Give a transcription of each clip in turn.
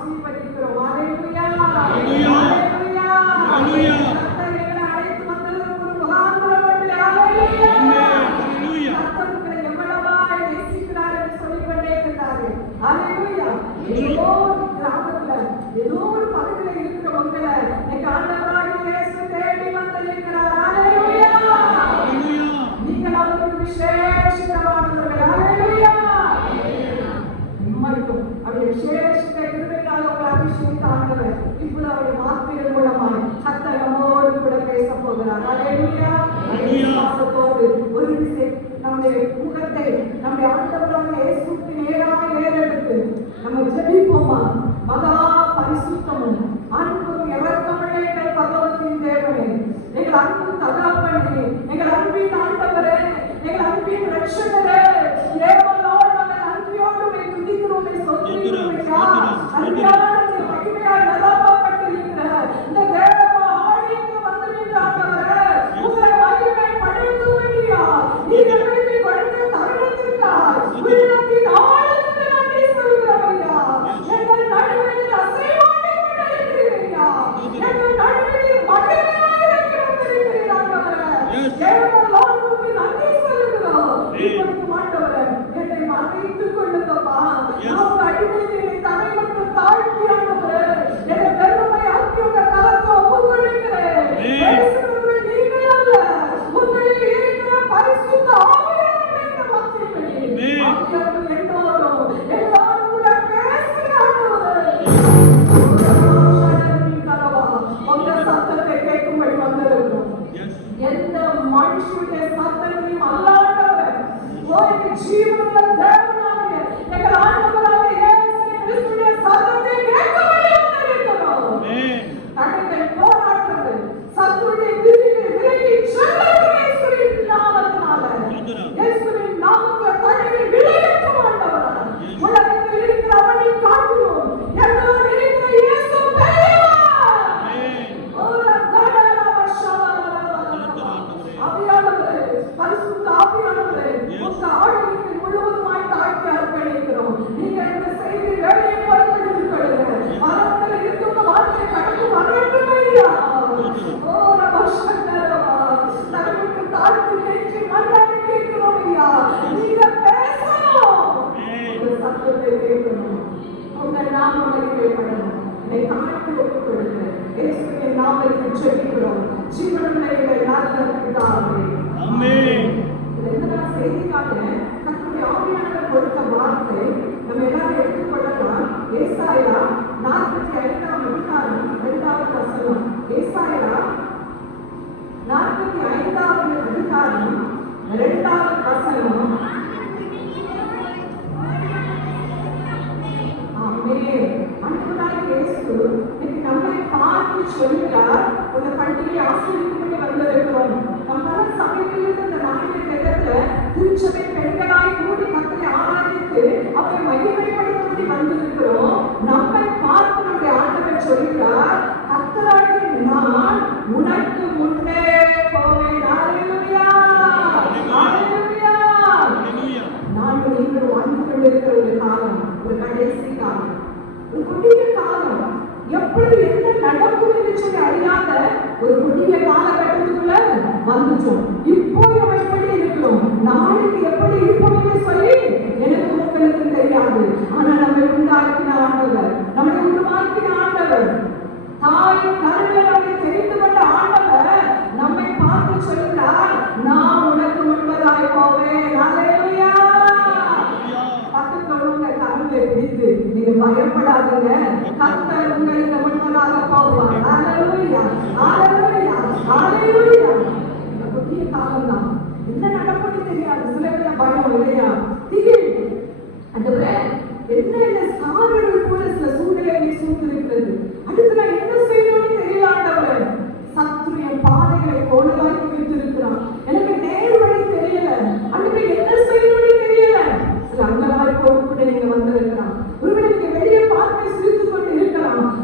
ஆசீர்வதிக்கிறோம். ஹல்லேலூயா, ஹல்லேலூயா, ஹல்லேலூயா. கர்த்தர் எங்களை அழைத்து வந்ததற்கு ஒரு முகாந்திரம் உண்டு. ஹல்லேலூயா, ஹல்லேலூயா. கர்த்தர் உங்களை எவ்வளவாய் நேசிக்கிறார் என்று சொல்லிக்கொண்டே இருக்கிறார்கள். ஹல்லேலூயா. ஏதோ ஒரு கிராமத்துல, ஏதோ ஒரு பகுதியில இருக்கிற உங்களை எங்க ஆண்டவராகிய இயேசு தேடி வந்திருக்கிறார். ஹல்லேலூயா, ஹல்லேலூயா. நீங்கள் அவருக்கு விசேஷமானவர்கள். ஹல்லேலூயா. மட்டும் அவருடைய விசேஷித்த கிருபையினால் உங்களை அபிஷேகித்த ஆண்டவர் இப்பொழுது அவருடைய வார்த்தைகள் மூலமாய் கர்த்தர் நம்மோடு கூட பேச போகிறார். ஹல்லேலூயா. விசுவாசத்தோடு ஒரு விசை நம்முடைய முகத்தை நம்முடைய ஆண்டவராகிய இயேசுவுக்கு நேராக ஏறெடுத்து நம்ம ஜெபிப்போமா? மகா பரிசுத்தமும் அன்பும் இரக்கமுள்ள எங்கள் பரலோகத்தின் தேவனே, எங்கள் அன்பு தகப்பனே, எங்கள் அன்பின் ஆண்டவரே, எங்கள் அன்பின் இரட்சகரே,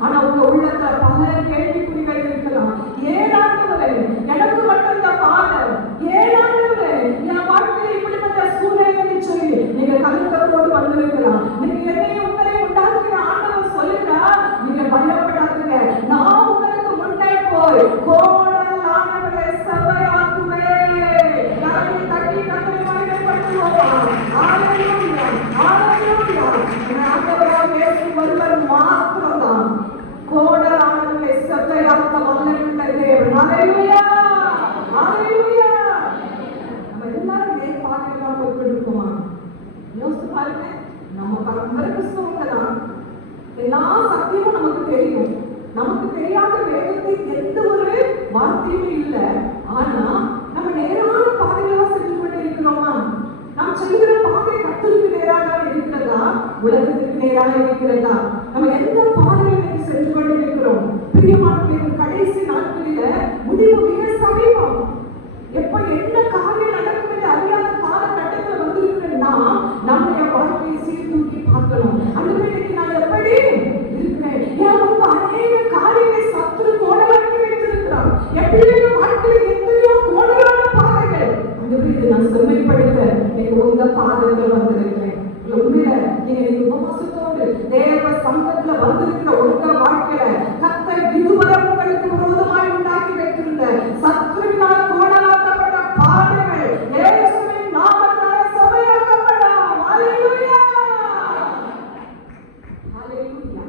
ஆனா உங்க உள்ளத்துல பல கேள்விக்குறிகள் இருக்கலாம். ஏன் ஆண்டவரே எனக்கு நம்ம பரம்பரை கிறிஸ்தவங்க தான். எல்லா சத்தியமும் நமக்கு தெரியும். நமக்கு தெரியாத வேதத்தின் எந்த ஒரு வார்த்தையும் இல்லை. ஆனா நம்ம நேரான பாதையில சென்று கொண்டு இருக்கிறோமா? நாம் செல்கிற பாதை கர்த்தருக்கு நேராக இருக்கிறதா, உலகத்துக்கு நேராக இருக்கிறதா? நம்ம எந்த பாதையில சென்று கொண்டு இருக்கிறோம்? பிரியமானவர்களே, கடைசி நாட்களில முடிவு மிக சமீபம். எப்ப என்ன காரியம் நடக்கும் என்று அறியாத காலகட்டத்தில் வந்திருக்கிறேன்னா நம்முடைய வாழ்க்கையை சீர்தூக்கி பார்க்கணும். அன்றைக்கு நான் எப்படி இருக்கிறேன்? என் முன்பு அநேக காரியங்களை சத்துரு கோணலாக்கி வைத்திருக்கிறான். எப்படி வாழ்க்கையில் எத்தனையோ கோணலான பாதைகள் அன்றைக்கு நான் செம்மைப்படுத்த எனக்கு உங்க பாதைகள் வந்திருக்கிறேன். உண்மையில நீங்க உபவாசத்தோடு தேவ சம்பத்துல வந்திருக்கிற உங்க வாழ்க்கையில கர்த்தர் இதுவரை உங்களுக்கு விரோதமாய் உண்டாக்கி வைத்திருந்த சத்துருவினால் கோணலாக்கப்பட்ட பாதைகள் இயேசுவின் நாமத்தால் சபையாக்கப்படலாம். ஹல்லேலூயா, ஹல்லேலூயா.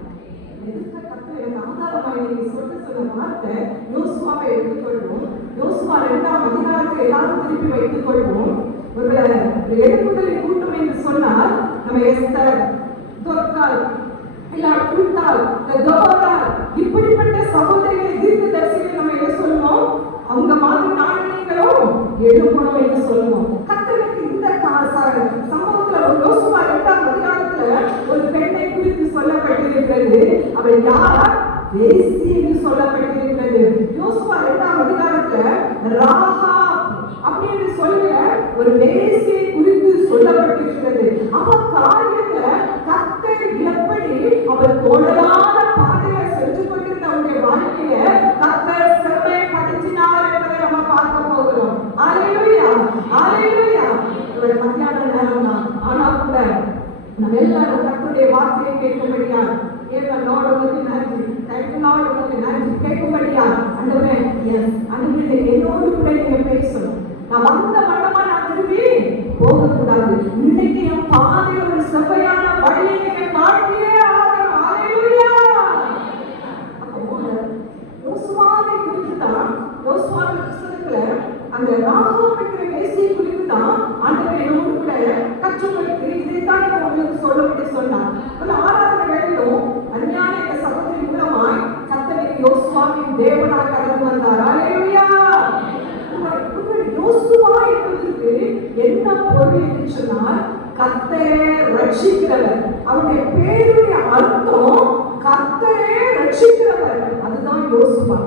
எதுக்கு கர்த்தர் எனக்கு ஆதாரமாய் நீங்க சொன்ன வார்த்தை யோசுவாவை எடுத்துக்கொள்வோம். யோசுவா 2ஆம் அதிகாரத்தை எல்லாரும் திருப்பி வைத்துக் கொள்வோம். ஒருவேளை எழுப்புதலின் கூட்டம் என்று சொன்னால் நம்ம எஸ்தர், தொர்கால், குண்டால், இப்படிப்பட்ட சகோதரிகளை தீர்க்கதரிசிகளை நம்ம என்ன சொல்லுவோம்? அவங்க மாதிரி நாணயங்களும் எழுப்பணும் என்று சொல்லுவோம். கர்த்தருக்கு இந்த சம்பவத்துல ஒரு யோசுவா 2ஆம் அதிகாரத்துல ஒரு பெண்ணை குறித்து சொல்லப்பட்டிருக்கிறது. அவள் யார்? வேசி என்று சொல்லப்பட்டிருக்கிறது. யோசுவா 2ஆம் அதிகாரத்துல ராகாப் அப்படின்னு சொல்லுற ஒரு வேசியை குறித்து சொல்லப்பட்டிருக்கிறது. அவ காரியத்துல கர்த்தர் எப்படி அவர் கோணலான பாதையை சென்று கொண்டிருந்த அவருடைய வாழ்க்கைய கர்த்தர் செம்மைப்படுத்தினார் என்பதை நம்ம பார்க்க போகிறோம். ஹல்லேலூயா, ஹல்லேலூயா. ஒரு மத்தியான நேரம் தான், ஆனா கூட நம்ம எல்லாரும் கர்த்தருடைய வார்த்தையை கேட்கும்படியா கேட்கும்படியா ஆண்டவரே, ஆண்டவரே என்னோடு கூட நீங்க பேசணும். நான் வந்த மட்டமா நான் திரும்பி போகக்கூடாது. இன்னைக்கு என் பாதையில் ஒரு செவ்வையான வழியை நீங்க காட்டியே ஆகணும். ஹல்லேலூயா. யோசுவாவை குறித்துதான், யோசுவாவின் புத்தகத்துல அந்த ராகாப் என்கிற வேசியை குறித்துதான் ஆண்டவர் என்னோடு கூட கற்றுக்கொடுத்து இதைத்தான் உங்களுக்கு சொல்லப்பட்டு சொன்னார். அந்த ஆராதனை வேளையிலும் அஞ்ஞான இந்த சகோதரி மூலமாய் கர்த்தர் யோசுவாவின் தேவனாக கடந்து வந்தார். ஹல்லேலூயா. யோசுவா என்பதற்கு என்ன பொருள் என்று சொன்னால் கர்த்தரே ரட்சிக்கிறவர். அவருடைய பேருடைய அர்த்தம் கர்த்தரே ரட்சிக்கிறவர். அதுதான் யோசுவா.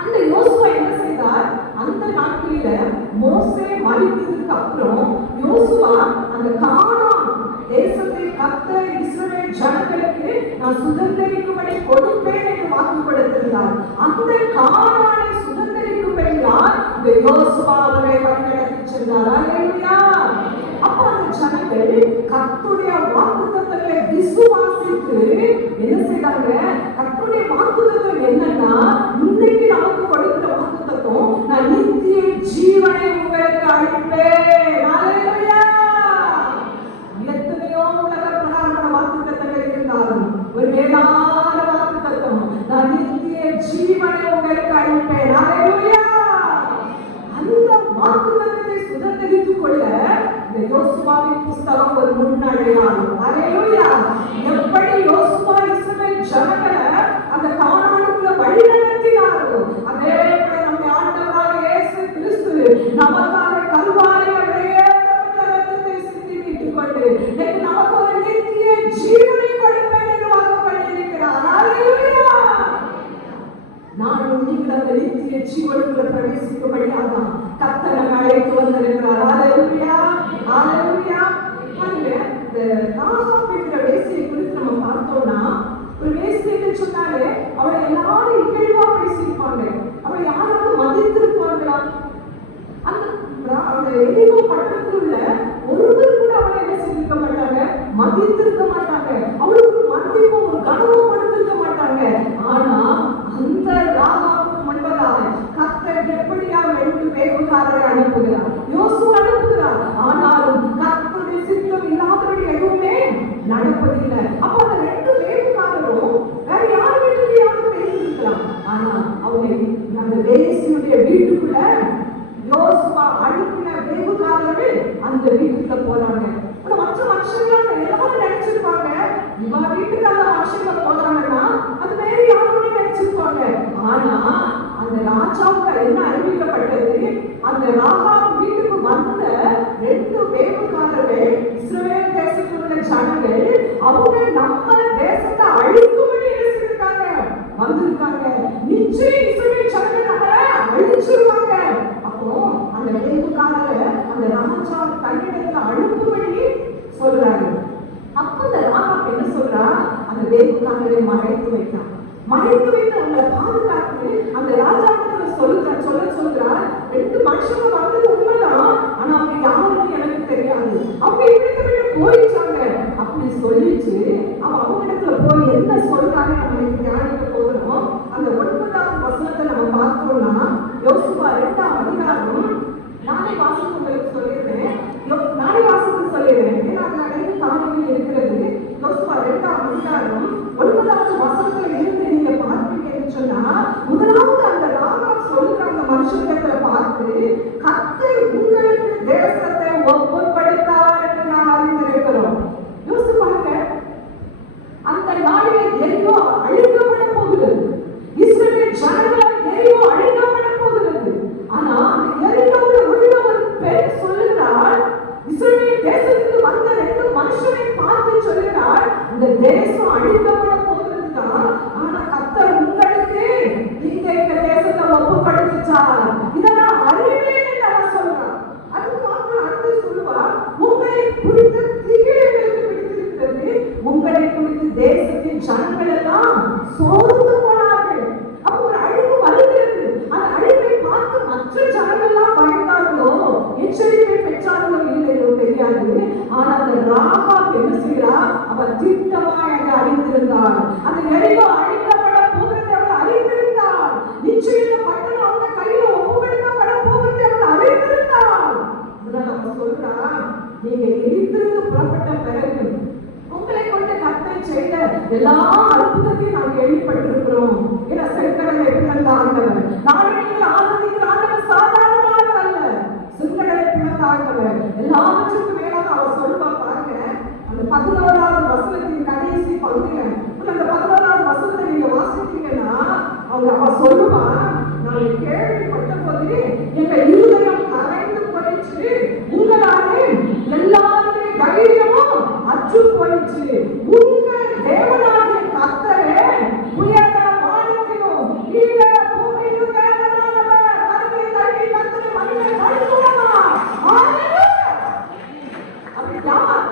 அந்த யோசுவா என்ன செய்தார்? அந்த நாட்களில மோசே மரித்ததுக்கு அப்புறம் யோசுவா அந்த கானான் தேசத்தை கர்த்தர் இஸ்ரவேல் ஜனங்களுக்கு நான் சுதந்தரிக்கும்படி கொடுப்பேன் என்று வாக்கு கொடுத்திருந்தார். அந்த கானானை சுதந்தரிக்கும்படியார் இந்த யோசுவா அவரை வழிநடத்தி சென்றார். ஹல்லேலூயா. அப்ப அந்த ஜனங்கள் கர்த்தருடைய வாக்குத்தத்தங்களை விசுவாசித்து என்ன செய்தாங்க? கர்த்தருடைய வாக்குத்தத்தம் என்னன்னா, இன்னைக்கு நமக்கு கொடுக்கிற வாக்குத்தத்தம், நான் நித்திய ஜீவனை உங்களுக்கு அளிப்பேன். ஹல்லேலூயா. எத்தனையோ உலக பிரகாரமான வாக்குத்தத்தங்கள் இருந்தாலும் ஒரு மேலான வாக்குத்தத்தம், நான் நித்திய ஜீவனை உங்களுக்கு அளிப்பேன். ஹல்லேலூயா. அந்த வாக்குத்தத்தத்தை சுதந்தரித்துக் கொள்ள இந்த யோசுவாவின் புத்தகம் ஒரு முன்னடையாளம். ஹல்லேலூயா. எப்படி யோசுவா இஸ்ரவேல் ஜனங்களை அந்த கானானுக்குள்ள வழி நடத்தினாரோ, அதே போல நம்ம ஆண்டவராக இயேசு கிறிஸ்து நமக்காக கல்வாரியிலே ரத்தத்தை சிந்தி மீட்டுக் கொண்டு நமக்கு ஒரு நித்திய ஜீவனை கொடுப்பேன் என்று வாக்கு பண்ணியிருக்கிறார். ஹல்லேலூயா. நான் நீங்கள் அந்த நித்திய ஜீவனுக்குள்ள பிரவேசிக்கும்படியாக கர்த்தர் நம்மை அழைத்து வந்திருக்கிறார். ஹல்லேலூயா, ஹல்லேலூயா. இந்த ராகாப் என்கிற வேசியை குறித்து நம்ம பார்த்தோம்னா, ஒரு வேசி என்று சொன்னாலே அவளை எல்லாரும் இகழ்வா பேசியிருப்பாங்க. அவளை யாராவது மதித்திருப்பாங்களா? அந்த எரிகோ பட்டணத்தில் உள்ள ஒருவர் கூட அவளை என்ன செஞ்சிருக்க மாட்டாங்க, மதித்திருக்க மாட்டாங்க. அவளுக்கு மதிப்பு ஒரு கனவும் கொடுத்திருக்க மாட்டாங்க. ஆனா அந்த ராகாவுக்கு முன்பதாக கர்த்தர் எப்படியா ரெண்டு வேவுகாரரை அனுப்புகிறார், யோசுவா அனுப்புகிறார். ஆனாலும் கர்த்தருடைய சித்தம் இல்லாதபடி எதுவுமே நடப்பதில்லை. அப்ப அந்த ரெண்டு வேவுகாரரும் வேற யார் வீட்டுலயாவது பேசியிருக்கலாம். ஆனா அவங்க அந்த வேசியுடைய வீட்டுக்குள்ள யோசுவா அனுப்பின வேவுகாரர்கள் அந்த வீட்டுக்குள்ள போறாங்க. மற்ற மனுஷங்க எல்லாரும் நினைச்சிருப்பாங்க, இவன் வீட்டுக்கு அந்த மனுஷங்க போறாங்கன்னா அது வேற யாருமே நினைச்சிருப்பாங்க. ஆனா அந்த ராஜாவுக்கு என்ன அறிவிக்கப்பட்டது? அந்த ராகாப் வீட்டுக்கு வந்த 2 வேவுக்காரர்கள், இஸ்ரவேல் தேசத்தில் உள்ள ஜனங்கள், அவங்க நம்ம தேசத்தை அழிக்கும்படி இருக்காங்க வந்திருக்காங்க. நிச்சயம் இஸ்ரவேல் ஜனங்கள் நம்மள அழிச்சிருவாங்க. அப்போ அந்த வேவுக்காரர் அந்த ராஜா தன்னிடத்துல அழுப்பும்படி சொல்றாரு. அப்ப அந்த ராகாப் என்ன சொல்றா? அந்த வேவுக்காரரை மறைத்து வைத்தான். மறைத்து வைத்து அவங்களை பாதுகாத்து அந்த ராஜாவுக்கு சொல்றார், 2 மனுஷங்க வந்தது உண்மைதான், ஆனா அவங்க யாருன்னு எனக்கு தெரியாது, அவங்க இவனுக்கு விட்டு போயிட்டாங்க அப்படி சொல்லிச்சு. அவங்க இடத்துல போய் என்ன சொல்றாங்க நம்ம தியானிக்க போகிறோம். அந்த 9ஆம் வசனத்தை நம்ம பார்த்தோம்னா, யோசுவா 2ஆம் அதிகாரம், நானே வாசித்து உங்களுக்கு சொல்லிடுறேன், ஏன்னா அதுல நிறைய காரியங்கள் இருக்கிறது. யோசுவா 2ஆம் அதிகாரம் 9வது வசனத்துல இருந்து நீங்க பார்ப்பீங்கன்னு சொன்னா, முதலாவது அந்த ராகாப் சொல்ற அந்த மனுஷங்களை பார்த்து, கர்த்தர் உங்களுக்கு தேசத்தை ஒப்புப்படுத்தார் என்று நான் அறிந்திருக்கிறோம். யோசிச்சு பாருங்க, அந்த நாளில் எரியோ அழிக்கப்பட போகிறது, இஸ்ரவேல் ஜனங்களால் எரியோ அழிக்கப்பட போகிறது. ஆனா அந்த எரியோவில் உள்ள ஒரு பெண் சொல்லுகிறாள், இஸ்ரவேல் தேசத்துக்கு வந்த 2 மனுஷனை பார்த்து சொல்லுகிறாள், இந்த தேசம் அழிக்கப்பட போகிறதுதான், ஆனா கர்த்தர் உங்களுக்கு இங்க இந்த தேசத்தை ஒப்புப்படுத்திச்சார், இதை நான் அறிவேன் என்று அவன் சொல்றான். அது மாத்திரம் அடுத்து சொல்லுவா, உங்களை குறித்த திகில் எங்களுக்கு பிடித்திருக்கிறது, உங்களை குறித்து தேசத்தின் ஜனங்கள் எல்லாம் சோர்ந்து போனார்கள். அப்ப ஒரு அழிவு வருகிறது. அந்த அழிவை பார்த்து மற்ற ஜனங்கள் எல்லாம் பயந்தார்களோ, எச்சரிக்கை பெற்றார்களோ இல்லையோ தெரியாது. ஆனா அந்த ராகாப் என்ன செய்கிறா? அவள் திட்டமாய் அதை அறிந்திருந்தாள். அந்த எரிகோ அழிக்கப்பட போகிறது அவள் அறிந்திருந்தாள். நிச்சயம் பட்டணம் அவங்க கையில ஒப்புக்கொடுக்கப்பட போகிறது அவள் அறிந்திருந்தாள். அதனால அவன் சொல்றா, நீங்க எரித்திருந்து புறப்பட்ட பிறகு உங்களை கொண்டு கர்த்தர் செய்த எல்லா அற்புதத்தையும் நாங்கள் கேள்விப்பட்டிருக்கிறோம். ஏன்னா செங்கடலை பிளந்த ஆண்டவர், நாளை நீங்கள் ஆராதிக்கிற ஆண்டவர் சாதாரணமானவர் அல்ல, செங்கடலை பிளந்த ஆண்டவர். எல்லாவற்றுக்கும் மேலாக அவர் சொல்லுவா பாருங்க, அந்த 11வது வசனத்தின் கடைசி பகுதியில, அந்த 11வது வசனத்தை நீங்க வாசித்தீங்கன்னா அவ சொல்லுவா, நான் கேள்விப்பட்ட போது எங்க இருதயம் கரைந்து போயிடுச்சு, உங்களாலே எல்லாருடைய தைரியமும் அற்று போயிடுச்சு, உங்கள் தேவனாகிய கர்த்தரே உயர்ந்த வானத்திலும் கீழே பூமியிலும் தேவனானவர், கருணை தள்ளி கர்த்தரை மகிமை படுத்துவார். அப்படி யார்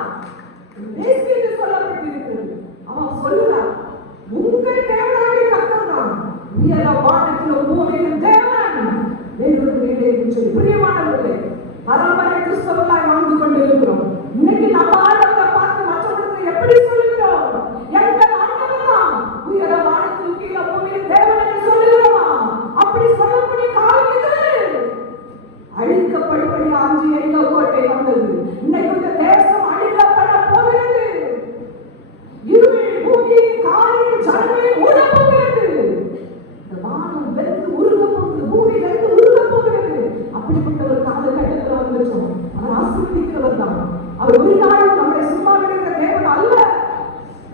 தேசியத்தை சொல்லப்பட்டிருக்கிறது? அவன் சொல்லுறான், உங்கள் தேவனாகிய கர்த்தர் தான் உயர்ந்த வானத்திலும் பூமியிலும் தேவன். பிரியமானவர்களே, பரம்பரை கிறிஸ்தவர்களாய் வாழ்ந்து கொண்டிருக்கிறோம். இன்னைக்கு நம்ம ஆண்டவரை பார்த்து மற்றவர்களுக்கு எப்படி சொல்லுகிறோம்? எங்கள் ஆண்டவர் தான் உயர வானத்தில் கீழே பூமியில் தேவன் என்று சொல்லுகிறோமா? அப்படி சொல்லக்கூடிய காலம் இது. அழிக்கப்படும்படி அஞ்சு எரிகோ கோட்டை வந்தது. இன்னைக்கு இந்த தேசம் அழிக்கப்பட போகிறது. இருளில் பூமியின் காரில் ஜனங்களை மூட போகிறது. இந்த வானம் வெறுத்து உருக போகிறது, பூமி வெறுத்து உருக போகிறது. அப்படிப்பட்ட ஒரு காலகட்டத்தில் வந்துட்டோம். அவர் ஆசீர்வதிக்கிறவர் தான். அவர் ஒரு நாளும் நம்மளை சும்மா விடுகிற தேவன் அல்ல.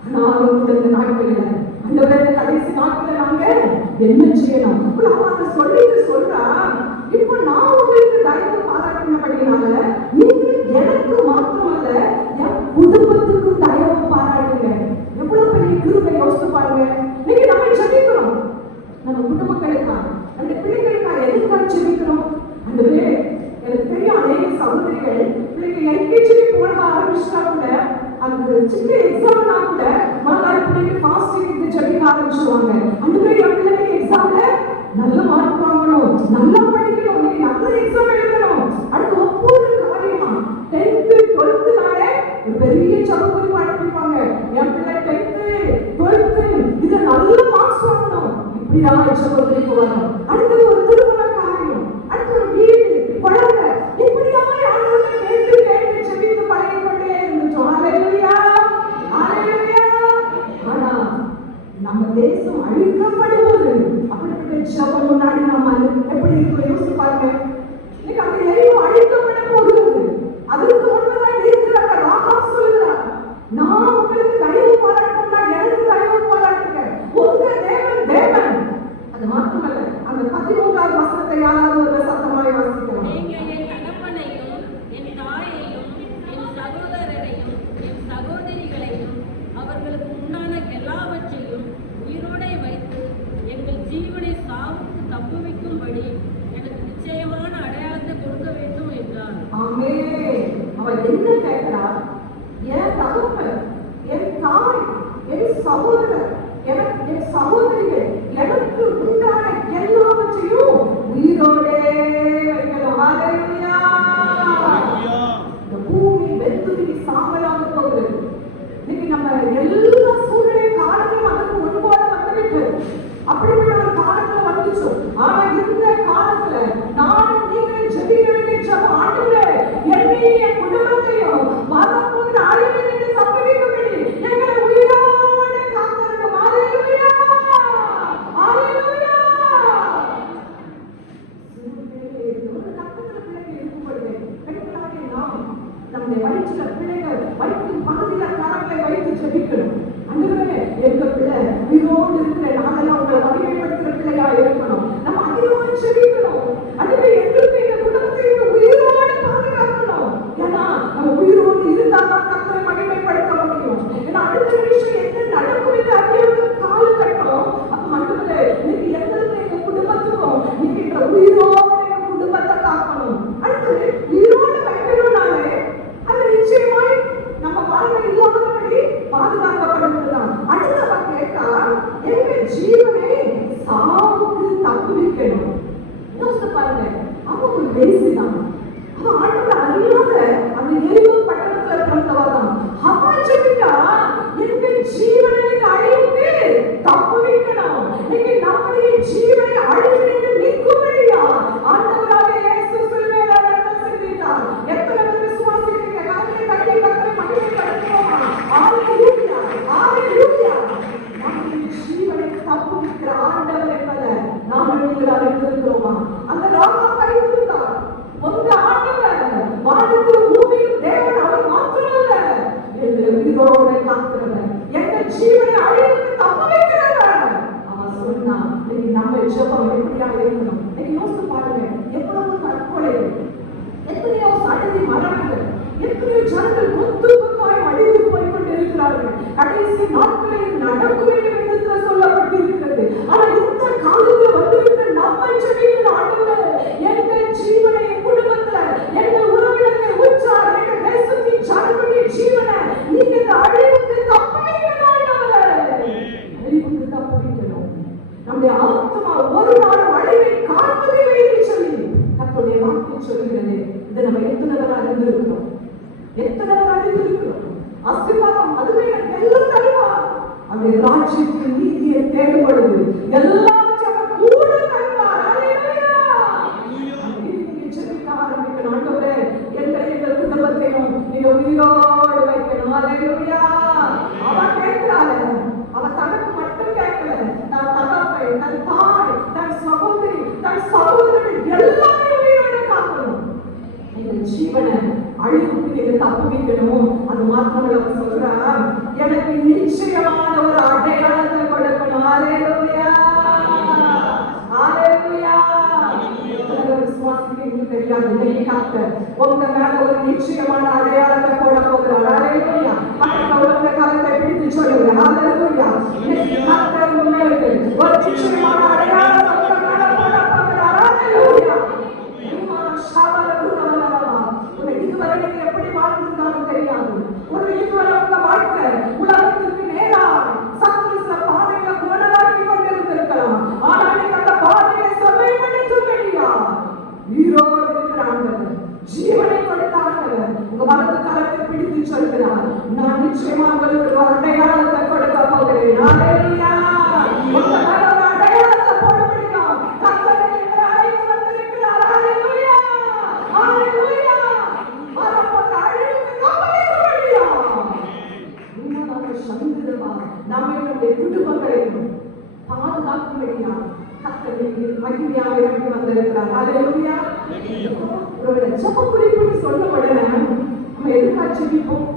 ஆனாலும் இந்த நாட்களில் அந்த கடைசி நாட்களில் நாங்க என்ன செய்யணும்? அவன் சொல்லிட்டு சொல்றா, இப்ப நான் உங்களுக்கு தயவு பாராட்டினபடினால நீங்க எனக்கு மாத்திரமல்ல என் குடும்பத்துக்கும் தயவு பாராட்டுங்க. எவ்வளவு பெரிய கிருபை யோசிச்சு பாருங்க. நீங்க நம்ம ஜெபிக்கிறோம், நம்ம குடும்பங்களுக்கா, அந்த பிள்ளைகளுக்கா எதுக்காக ஜெபிக்கிறோம்? அந்த எனக்கு தெரியும், அநேக சகோதரிகள் பிள்ளைங்க எல்கேஜி போக ஆரம்பிச்சா கூட அந்த சின்ன எக்ஸாம்னா கூட மறுநாள் பிள்ளைங்க ஃபாஸ்டிங் ஜெபிக்க ஆரம்பிச்சுவாங்க. அந்த பிள்ளைங்க எக்ஸாம்ல நல்ல மார்க் வாங்கணும், நல்லா படிக்கணும், நீங்க நல்ல எக்ஸாம் எழுதணும். அடுத்து ஒவ்வொரு காரியமா 10th 12th நாளே பெரிய சமக்குறி படிப்பாங்க. என் பிள்ளை 10th 12th இது நல்ல மார்க்ஸ் வாங்கணும், இப்படிதான் சமக்குறிக்கு வரும். அடுத்து ஒரு திருமண காரியம், அடுத்து ஒரு வீடு, குழந்தை, இப்படிதான் ஆண்டவரை கேட்டு கேட்டு செபித்து பழகிக்கொண்டே இருந்துச்சோம். ஹல்லேலூயா, ஹல்லேலூயா. ஆனா நம்ம தேசம் அழிக்கப்படுவது அப்படிப்பட்ட ஜெபம் முன்னாடி நம்ம எப்படி இருக்கும் யோசிச்சு பாருங்க. இன்னைக்கு அந்த எரிவு அழிக்கப்பட போகிறது. அதற்கு முன்பதாக இருக்கிற ராகா வசனத்தை யாராவது ஒரு சத்தமாய் வாசிக்கலாம். நீங்க என் தகப்பனையும் என் தாயையும் என் சகோதரரையும் என் சகோதரிகளையும் அவர்களுக்கு உண்டான எல்லாவற்றையும் உயிரோடே வைத்து எங்கள் ஜீவனை சாவுக்கு தப்புவிக்கும்படி எனக்கு நிச்சயமான அடையாளத்தை கொடுக்க வேண்டும் என்றார். ஆமென். அவர் என்ன கேட்கிறார்? என் தகப்பன், என் தாய், என் சகோதரர், என் சகோதரிகள் எனக்கு உண்டான எல்லாவற்றையும் உயிரோடே வைக்கணும். ஹல்லேலூயா. இந்த பூமி வெந்துருகி சாம்பலாக போகிறது. இன்னைக்கு நம்ம எல்லா சூழ்நிலை காலங்களும் அதற்கு முன்பாக வந்துவிட்டு அப்படிப்பட்ட ஒரு காலத்துல வந்துச்சு. ஆனா இந்த காலத்துல நானும் நீங்கள் ஜெபிக்க வேண்டிய ஜெபம், ஆண்டவரே என்னையும் என் குடும்பத்தையும் வரப்போகிற அழிவிலிருந்து தப்புவிக்கும்படி எங்களை உயிரோடு காத்தருளும். ஹல்லேலூயா, ஹல்லேலூயா. ஒரு கட்டத்துல பிள்ளைகள் இருக்கும்பொழுது பெண்களாகிய நாம் நம்முடைய வயிற்றுல பிள்ளைகள் வயிற்றின் பகுதியில கரங்களை வைத்து ஜெபிக்கணும். ஆண்டவரே எங்க பிள்ளை உயிரோடு இருக்கிற நாளெல்லாம் உங்களை மகிமைப்படுத்துகிற பிள்ளையா இருக்கணும். நம்ம அதிகமாக ஜெபிக்கணும். ஆண்டவரே எங்களுக்கு எங்க குடும்பத்தை உயிரோடு பாதுகாக்கணும். ஏன்னா நம்ம உயிரோடு இருந்தால் தான் கர்த்தரை மகிமைப்படுத்த முடியும். ஏன்னா அடுத்த நிமிஷம் என்ன நடக்கும் என்று அறியறது கால கட்டம். அப்ப ஆண்டவரே நீங்க எங்களுக்கு எங்க குடும்பத்துக்கும் நீங்க என்ற உயிரோடு எங்க குடும்பத்தை காக்கணும். அடுத்தது உயிரோடு வைக்கணும்னாலே அது நிச்சயமாய் நம்ம வாழ்க்கை இல்லாதபடி பாதுகாக்கப்படுவதுதான். அடுத்தவ கேட்டா எங்க ஜீவனை சாவுக்கு தப்புவிக்கணும். யோசித்து பாருங்க, அவன் ஒரு வேசிதான். அவன் ஆண்டவரை அறியாத அந்த எரிகோ பட்டணத்துல பிறந்தவதான். அவன் சொல்லிட்டா எங்க ஜீவனை அழிவுக்கு தப்புவிக்கணும். நீங்க நம்முடைய ஜீவனை அழிவிலிருந்து மீட்கும்படியா ஆண்டவராக இயேசு சிலுவையில ரத்தம் சிந்தித்தார். எத்தனை பேர் விசுவாசிக்கிறீங்க? கர்த்தரை தட்டி கர்த்தரை மகிமைப்படுத்துவோமா? ஹல்லேலூயா, ஹல்லேலூயா. நம்முடைய ஜீவனை தப்புவிக்கிற ஆண்டவர் என்பதை நாம் அறிந்திருக்கிறோமா? அந்த ராகம் அறிந்திருந்தார். உங்க ஆண்டவர் வானத்திலும் பூமியிலும் தேவன் அவர் மாத்திரமல்ல, எங்களை உயிரோடு காக்கிறவர், எங்கள் ஜீவனை அழிவுக்கு தப்புவிக்கிறவர். அவன் சொன்னான். இன்னைக்கு நம்ம ஜெபம் எப்படியாக இருக்கணும்? இன்னைக்கு யோசித்து பாருங்க, எவ்வளவு தற்கொலைகள், எத்தனையோ சடதி மரணங்கள், எத்தனையோ ஜனங்கள் கொத்து கொத்தாய் அழிந்து போய் கொண்டிருக்கிறார்கள். கடைசி நாட்களில் நடக்கும் என்று வேதத்தில் சொல்லப்பட்டிருக்கிறது. ஆனா இந்த காலத்தில் வந்திருக்கிற நம்ம ஜெபிக்கிற ஆண்டவரே, எங்கள் ஜீவனை, என் குடும்பத்துல, எங்கள் உறவினர்கள், உற்றார், எங்கள் தேசத்தின் ஜனங்களுடைய ஜீவனை நீங்க இந்த அழிவுக்கு தப்புவிக்கணும். ஆண்டவரே, அழிவுக்கு தப்புவிக்கணும். நம்முடைய ஆத்மா ஒரு நாள் அழிவை காண்பதில்லை என்று சொல்லி கர்த்தருடைய வார்த்தை சொல்கிறது. இதை நம்ம எத்தனை அறிந்திருக்கிறோம்? எத்தனை அறிந்திருக்கிறோம்? ஆசீர்வாதம் அதுவே எல்லாம் தருவார். அவருடைய ராஜ்யத்தின் நீதியை தேடும் பொழுது எல்லாவற்றையும் அவர் கூட தருவார். ஹல்லேலூயா. நீங்க ஜெபிக்க ஆரம்பிக்கணும். ஆண்டவரே எங்கள் குடும்பத்தையும் நீங்க உயிரோடு வைக்கணும். ஹல்லேலூயா. அவன் கேட்கிறாரு, அவன் தனக்கு மட்டும் கேட்கல, தன் தகப்பை, தன் தாய், தன் சகோதரி, தன் சகோதரர்கள் எல்லாரையும் உயிரோடு காக்கணும். எங்கள் ஜீவனை அழிவுக்கு நீங்க தப்புவிக்கணும். அது மாத்திரமல்ல, அவர் சொல்றார், எனக்கு நிச்சயமான ஒரு அடையாளத்தை கொடுக்கணும். ஹல்லேலூயா, ஹல்லேலூயா. விசுவாசிக்கு தெரியாது, இன்னைக்கு கர்த்தர் உங்க மேல ஒரு நிச்சயமான அடையாளத்தை போட போகிறார். ஹல்லேலூயா. உங்க கரத்தை பிடித்து சொல்லுங்க. ஹல்லேலூயா. இன்னைக்கு கர்த்தர் உங்களுக்கு ஒரு நிச்சயமான அடையாளத்தை உங்க மேல போட போகிறார். ஹல்லேலூயா. இதுவரை நீங்க எப்படி வாழ்ந்திருந்தாலும் தெரியாது. ஒரு இதுவரை உங்க வாழ்க்கை உலகத்திற்கு நேராக சக்திஸ்ல பாதையில கோணலாக்கி கொண்டிருந்திருக்கலாம். ஆனால் நீங்க அந்த பாதையை சொல்லையா உயிரோடு இருக்கிறாங்க, ஜீவனை கொடுத்தாங்க. உங்க வலது கரத்தை பிடித்து சொல்கிறார், நான் நிச்சயமா உங்களுக்கு ஒரு அடையாளத்தை கொடுக்க போகிறேன். ஹல்லேலூயா. உங்க மேல ஒரு அடையாளத்தை போட முடியும். கர்த்தர் எங்களை அழைத்து வந்திருக்கிறார். ஹல்லேலூயா, ஹல்லேலூயா. நம்முடைய குடும்பங்களையும் பாதுகாக்கும்படியா கர்த்தர் மகிமையாக இறங்கி வந்திருக்கிறார். ஹல்லேலூயா. ஒரு ஜெப குறிப்பு சொன்ன உடனே நம்ம எதுக்காக ஜெபிப்போம்?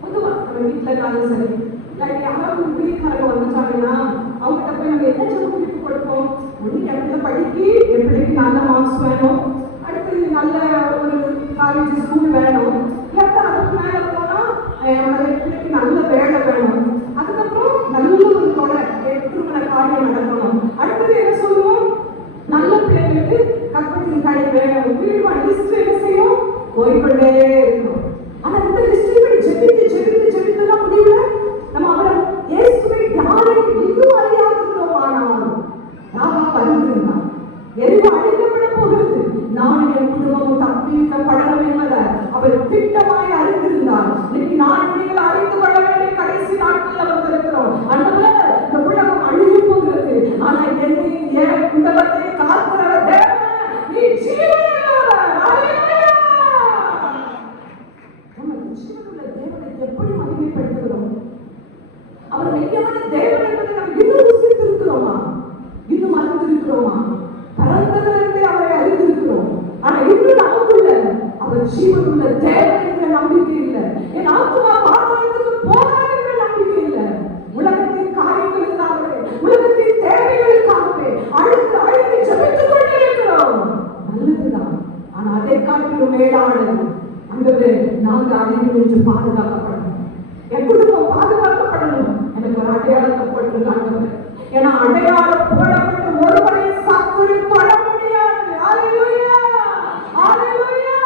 பொதுவா நம்ம வீட்டுல இருந்தாலும் சரி, இல்லாட்டி யாராவது ஊழியக்காரங்க வந்துட்டாங்கன்னா அவங்ககிட்ட போய் நம்ம என்ன ஜெப குறிப்பு கொடுப்போம்? ஒண்ணு என் பிள்ளை படிக்கி, என் பிள்ளைக்கு நல்ல மார்க்ஸ் வேணும், அடுத்து நல்ல ஒரு காலேஜ் ஸ்கூல் வேணும், இல்லாட்டா அதுக்கு மேல போனா என் பிள்ளைக்கு நல்ல வேலை வேணும், அதுக்கப்புறம் நல்ல ஒரு திருமண காரியம் நடக்கணும். அடுத்தது என்ன சொல்லுவோம்? நல்ல பிள்ளைகளுக்கு கற்பனை கடை வேணும், வீடு லிஸ்ட் என்ன செய்யும்? போய்கொண்டே இருக்கணும். ஆனா இந்த லிஸ்ட் இப்படி ஜெபித்து ஜெபித்து ஜெபித்துலாம் முடியல. நம்ம அவரை இயேசுவை யாரை இன்னும் அறியாதிருந்தோம். ஆனால் நான் அறிந்திருந்தான் எரிவு அழிக்கப்பட போகிறது, நான் என் குடும்பமும் தப்பிக்கப்படணும் என்பதை அவர் திட்டமாய் அறிந்திருந்தார். இன்னைக்கு நான் நீங்கள் அறிந்து கொள்ள வேண்டிய கடைசி நாட்கள் வந்திருக்கிறோம். அந்தவரை இந்த உலகம் அழிவு போகிறது, ஆனா என்னை என் குடும்பத்தை காக்கிறவர் தேவன், நீ ஜீவனுள்ளவர். நம்ம ஜீவனுள்ள தேவனை எப்படி மகிமைப்படுத்துகிறோம்? அவர் மெய்யான தேவன் என்பதை நாம் இன்னும் ருசித்திருக்கிறோமா? இன்னும் அறிந்திருக்கிறோமா? பரந்ததிலிருந்தே அவரை அறிந்திருக்கிறோம். ஆனா இன்னும் நமக்குள்ள அவர் ஜீவனுள்ள தேவன் என்ற நம்பிக்கை இல்லை. என் ஆத்மா பாதாளத்துக்கு போகாது என்ற நம்பிக்கை இல்லை. உலகத்தின் காரியங்களுக்காகவே, உலகத்தின் தேவைகளுக்காகவே அழுது அழுது ஜெபித்துக் கொண்டிருக்கிறோம். நல்லதுதான். ஆனா அதை காட்டிலும் மேலானது அந்தவரே, நாங்க அழிவு என்று பாதுகாக்கப்படணும், என் குடும்பம் பாதுகாக்கப்படணும். எனக்கு ஒரு அடையாளத்தை போட்டிருக்காங்க. ஏன்னா அடையாளம் போடப்பட்ட ஒருவரை சத்துரு தொட முடியாது. ஹல்லேலூயா, ஹல்லேலூயா.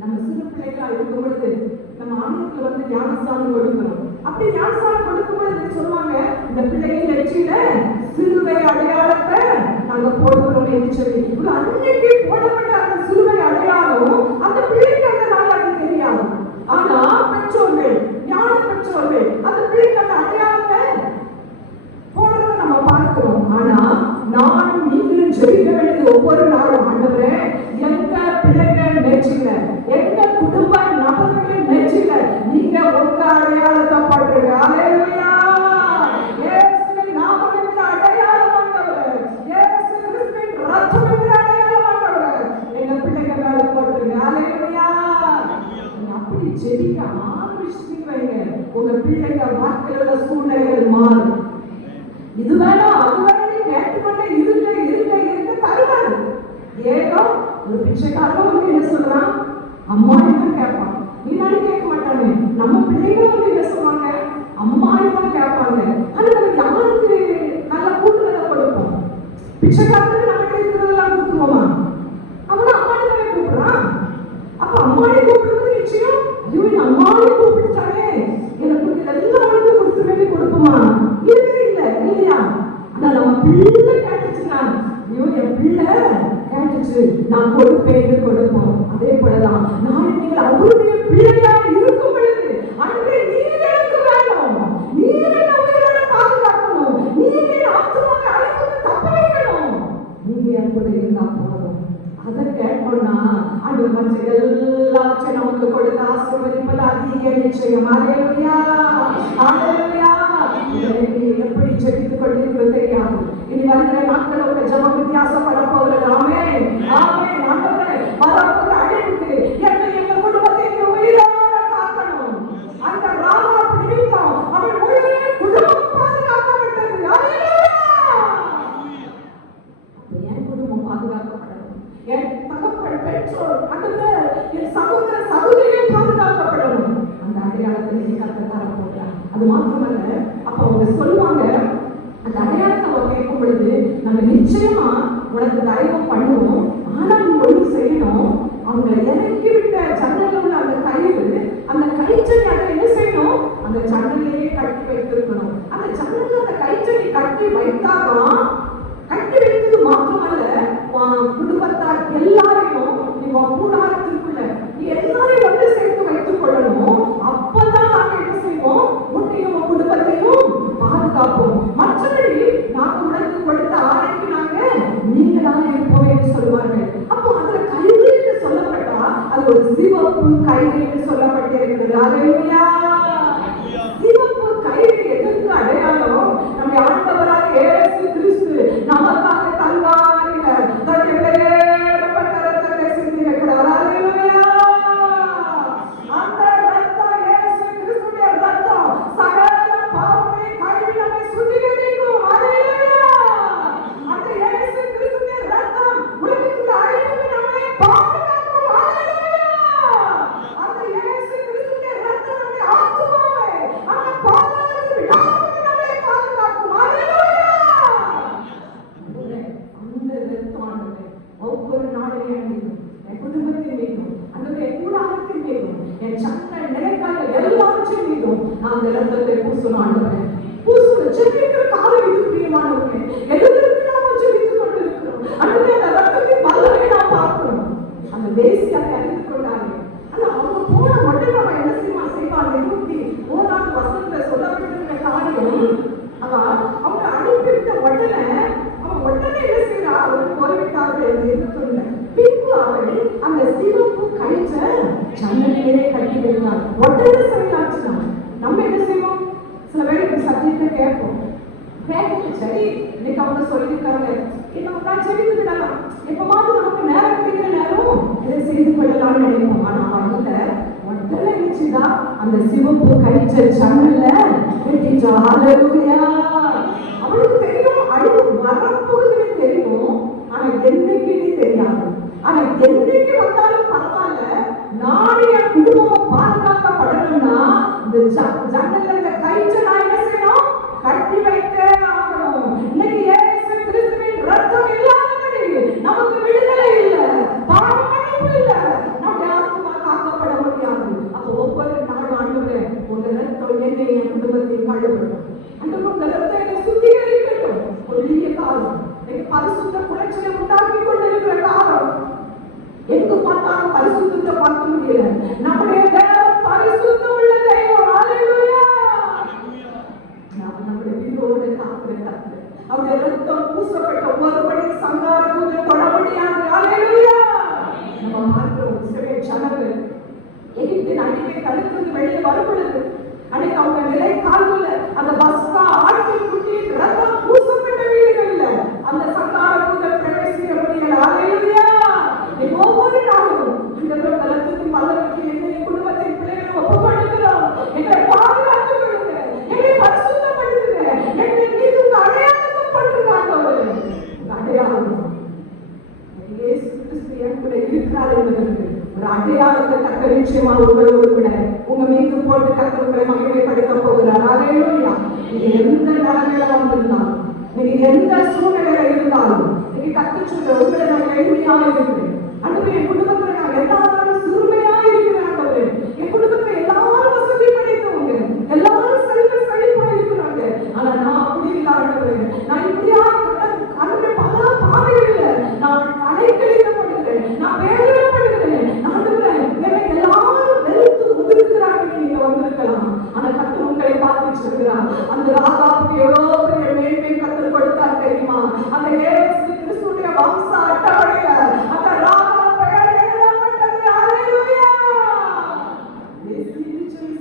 நம்ம சிறு பிள்ளைகளா இருக்கும் பொழுது நம்ம ஆலயத்துல வந்து ஞானஸ்தானம் கொடுக்கிறோம். அப்படி ஞானஸ்தானம் கொடுக்கும் பொழுது சொல்லுவாங்க, இந்த பிள்ளையின் நெற்றியில சிலுவை அடையாளத்தை நாங்க போடுகிறோம் என்று சொல்லி. அன்னைக்கு போடப்பட்ட அந்த சிலுவை அடையாளம் அந்த பிள்ளைக்கு அந்த நாள் அது தெரியாது. ஆனா பெற்றோர்கள், ஞான பெற்றோர்கள் அந்த பிள்ளைக்கு அந்த அடையாளத்தை போடுறத நம்ம பார்க்கிறோம். ஆனா நான் நீங்களும் ஜெபிக்க வேண்டியது ஒவ்வொரு நாளும், ஆண்டவரே எங்க பிள்ளைகள் நெற்றியில, எங்க குடும்ப நபர்கள் நெற்றியில நீங்க உங்க அடையாளத்தை போடுறீங்க. ஹல்லேலூயா. இயேசுவின் நாமம் என்ற அடையாளம் ஆண்டவரே, இயேசு கிறிஸ்துவின் ரத்தம் என்ற அடையாளம் ஆண்டவரே எங்க பிள்ளைகள் மேல போடுறீங்க. ஹல்லேலூயா. அப்படி ஜெபிக்க ஆரம்பிச்சிட்டீங்க, உங்க பிள்ளைங்க வாழ்க்கையில சூழ்நிலைகள் மாறும். இது வேணும் அது வேணும் கேட்டுக்கொண்டே இருக்க இருக்க இருக்க தருவாரு. ஏதோ ஒரு பிச்சைக்காரன் வந்து என்ன சொல்றான், அம்மா என்ன கேட்பான், நீ நானே கேட்க மாட்டானே. நம்ம பிள்ளைகளும் வந்து என்ன சொல்லுவாங்க, அம்மா தான் கேட்பாங்க. ஆனா நம்ம யாருக்கு நல்ல கூட்டுறதை கொடுப்போம்? பிச்சைக்காரனுக்கு நம்ம இருக்கிறதெல்லாம் கொடுத்துருவோமா? அவனை அம்மாடி தானே கூப்பிடுறான். அப்ப அம்மாடி கூப்பிடுறது நிச்சயம், ஐயோ என் அம்மாடி கூப்பிட்டுட்டானே எனக்கு இதெல்லாம் அவனுக்கு கொடுத்து வேண்டி கொடுப்போமா? இல்லவே இல்லை, இல்லையா? ஆனா நம்ம பிள்ளை கேட்டுச்சுன்னா, ஐயோ என் பிள்ளை கேட்டுச்சு நான் கொடுப்பேன் கொடுப்போம். அதே போலதான் நான் நீங்கள் அவருடைய பிள்ளையா இருக்கும் பொழுது அன்றே நீங்க எனக்கு வேணும், நீங்க உயிரோட பாதுகாக்கணும், நீங்க ஆத்மாவை அழைத்து தப்ப வைக்கணும், நீங்க என் கூட இருந்தா போதும். அதை கேட்கணும்னா அது மற்ற எல்லாவற்றையும் நமக்கு கொடுத்து ஆசீர்வதிப்பது அதிக நிச்சயம். ஹல்லேலூயா, ஹல்லேலூயா. எப்படி ஜெபித்துக் கொண்டிருக்கிறது தெரியாது. இனி வருகிற நாட்களோட ஜெபம் வித்தியாசப்பட போகிறது. ஆமென், ஆமென். ஆண்டவரே வரப்போகிற அழைப்புக்கு என்னை எங்க குடும்பத்தை உயிரோட காக்கணும். அந்த ராமா பிடித்தம் அவள் முழு குடும்பம் பாதுகாக்கப்பட்டது. ஹல்லேலூயா. என் குடும்பம் பாதுகாக்கப்படணும், என் தகப்பன் பெற்றோர் ஆண்டவரே என் சகோதர சகோதரிகள் பாதுகாக்கப்படணும். அந்த அடையாளத்தை நீங்க கற்றுத்தர போகிறார். அது மாத்திரமல்ல, அப்ப அவங்க சொல்லுவாங்க, அந்த அடையாளத்தை அவங்க கேட்கும் பொழுது நம்ம நிச்சயமா உனக்கு தயவு பண்ணுவோம், ஆனா நீ ஒண்ணு செய்யணும், அவங்க இறக்கி விட்ட ஜன்னல்ல உள்ள அந்த கயிறு, அந்த கயிற்றை என்ன செய்யணும், அந்த ஜன்னலையே கட்டி வைத்திருக்கணும். அந்த ஜன்னல்ல அந்த கயிற்றை கட்டி வைத்தாதான், கட்டி வைத்தது மாத்திரமல்ல குடும்பத்தார் எல்லாரையும் நீ கூடாரத்திற்குள்ள நீ எல்லாரையும் வந்து சேர்த்து வைத்துக் கொள்ளணும். அப்பதான் நாங்க என்ன செய்வோம், உன்னையும் குடும்பத்தையும் பாதுகாப்போம். மற்றபடி நாங்க உனக்கு கொடுத்த ஆணைக்கு நாங்க நீங்களாக இருப்போம் என்று சொல்லுவார்கள். அப்போ அதுல கயிறு என்று சொல்லப்பட்டா அது ஒரு சிவப்பு கயிறு என்று சொல்லப்பட்டிருக்கிறது. ஹல்லேலூயா. சிவப்பு கயிறு எதற்கு அடையாளம்? நம்முடைய ஆண்டவராக இயேசு கிறிஸ்து நமக்காக தந்தாரில தன்னுடைய ரத்தத்தை சிந்தியிருக்கிறார். ஹல்லேலூயா. அந்த ரத்தம், இயேசு கிறிஸ்துவின் ரத்தம் சகல பாவங்களை கழுவி நம்மை சுத்திகரிக்கும். இருந்துள்ள பின்பு அவள் அந்த சிவப்பு கழிச்ச ஜன்னலிலே கட்டி வைத்தாள். உடனே சரியாச்சுனா நம்ம என்ன செய்வோம்? சில பேர் சத்தியத்தை கேட்போம். கேட்போம், சரி இன்னைக்கு அவங்க சொல்லியிருக்காங்க, நம்ம தான் செவித்து விடலாம், எப்பமாவது நமக்கு நேரம் கிடைக்கிற நேரம் இதை செய்து கொள்ளலாம்னு நினைப்போம். ஆனா அவங்க உடனே நினைச்சுதான் அந்த சிவப்பு கழிச்ச ஜன்னல்ல கட்டிச்சா. ஹல்லேலூயா. அவளுக்கு தெரியும் அழிவு வரப்போகுதுன்னு தெரியும், ஆனா என்னைக்குன்னு தெரியாது. ஆனா என்னைக்கு வந்தாலும் பரவாயில்ல, நாளைய குடும்பம் பாதுகாக்கப்படணும்னா இந்த ஜன்னல்ல இந்த கயிற்ற நான் என்ன செய்யணும்? கட்டி வைத்தே ஆகணும். இன்னைக்கு இயேசு கிறிஸ்துவின் ரத்தம் இல்லாதபடி நமக்கு விடுதலை இல்லை, பாவ மன்னிப்பு இல்லை, நம்முடைய ஆத்மா காக்கப்பட முடியாது. அப்போ ஒவ்வொரு நாள் ஆண்டவரே உங்க ரத்தம் என்னை என் குடும்பத்தை கழுவணும், ஆண்டவரே உங்க ரத்தம் என்னை சுத்திகரிக்கட்டும். கொடிய காலம், பரிசுத்த குலைச்சலை உண்டாக்கி கொண்டிருக்கிற காலம், எங்கு பார்த்தாலும் பரிசுத்தத்தை பார்க்க முடியல. நம்முடைய தேவன் பரிசுத்தம் உள்ள தெய்வம். ஹல்லேலூயா. நம்முடைய வீரோடு காக்கிற கர்த்தர், அவருடைய ரத்தம் பூசப்பட்ட ஒருபடி சங்கார தூதன் தொட முடியாது. ஹல்லேலூயா. நம்ம பார்க்கிறோம் இஸ்ரவேல் ஜனங்கள் எகிப்தின் அடிமை தடுத்து வெளியே வரும்பொழுது அன்னைக்கு அவங்க நிலை கால்கள்ல அந்த பஸ்கா ஆட்டின் குட்டியின் ரத்தம் பூசப்பட்ட வீடுகள் இல்ல, அந்த சங்கார தூதன் பிரவேசிக்க முடியல. ஹல்லேலூயா. ஒவ்வொரு நாளும் இந்த ரத்தத்தின் பல்லவருக்கு என்னுடைய குடும்பத்தின் பிள்ளைகளை ஒப்புக்கொடுக்கிறோம். எங்களை பாதுகாத்துக் கொள்ளுங்க, எங்களை பரிசுத்தப்படுத்துங்க, எங்களை மீது உங்க அடையாளத்தை பண்ணுங்க. அடையாளம் இயேசு கிறிஸ்து என் கூட இருக்கிறார் என்பதற்கு ஒரு அடையாளத்தை கர்த்தர் நிச்சயமா உங்களோடு கூட உங்க மீது போட்டு கர்த்தர் உங்களை மகிமைப்படுத்த போகிறார். ஹல்லேலூயா. நீங்க எந்த நிலைமையில வந்திருந்தாலும், நீங்க எந்த சூழ்நிலையில இருந்தாலும், நீங்க கர்த்தர் சொல்ற உங்களை நான் எளிமையா இருக்கிறேன், அன்றைய என் குடும்பத்துல நான் எல்லாரும் சிறுமையா இருக்கிறேன், ஆண்டவரே என் குடும்பத்துல எல்லாரும் வசதி படைத்தவங்க, எல்லாரும் செழிப்பா இருக்கிறாங்க, ஆனா நான் அப்படி இல்லை ஆண்டவரே, நான் இப்படியா அன்றைய பல பாதைகளில் நான் அலைக்கழிக்கப்படுகிறேன், நான் வேதனைப்படுகிறேன், ஆண்டவரே என்னை எல்லாரும் வெறுத்து ஒதுக்குறாங்க. நீங்க வந்திருக்கலாம், ஆனா கர்த்தர் உங்களை பார்த்து சொல்கிறார், அந்த ராகாவுக்கு எவ்வளவு பெரிய மேன்மை கர்த்தர் கொடுத்தார் தெரியுமா? அந்த இயேசு கிறிஸ்துவின் வம்ச அட்டவணையில அந்த ராகா பெயர் எழுதப்பட்டது. ஹல்லேலூயா.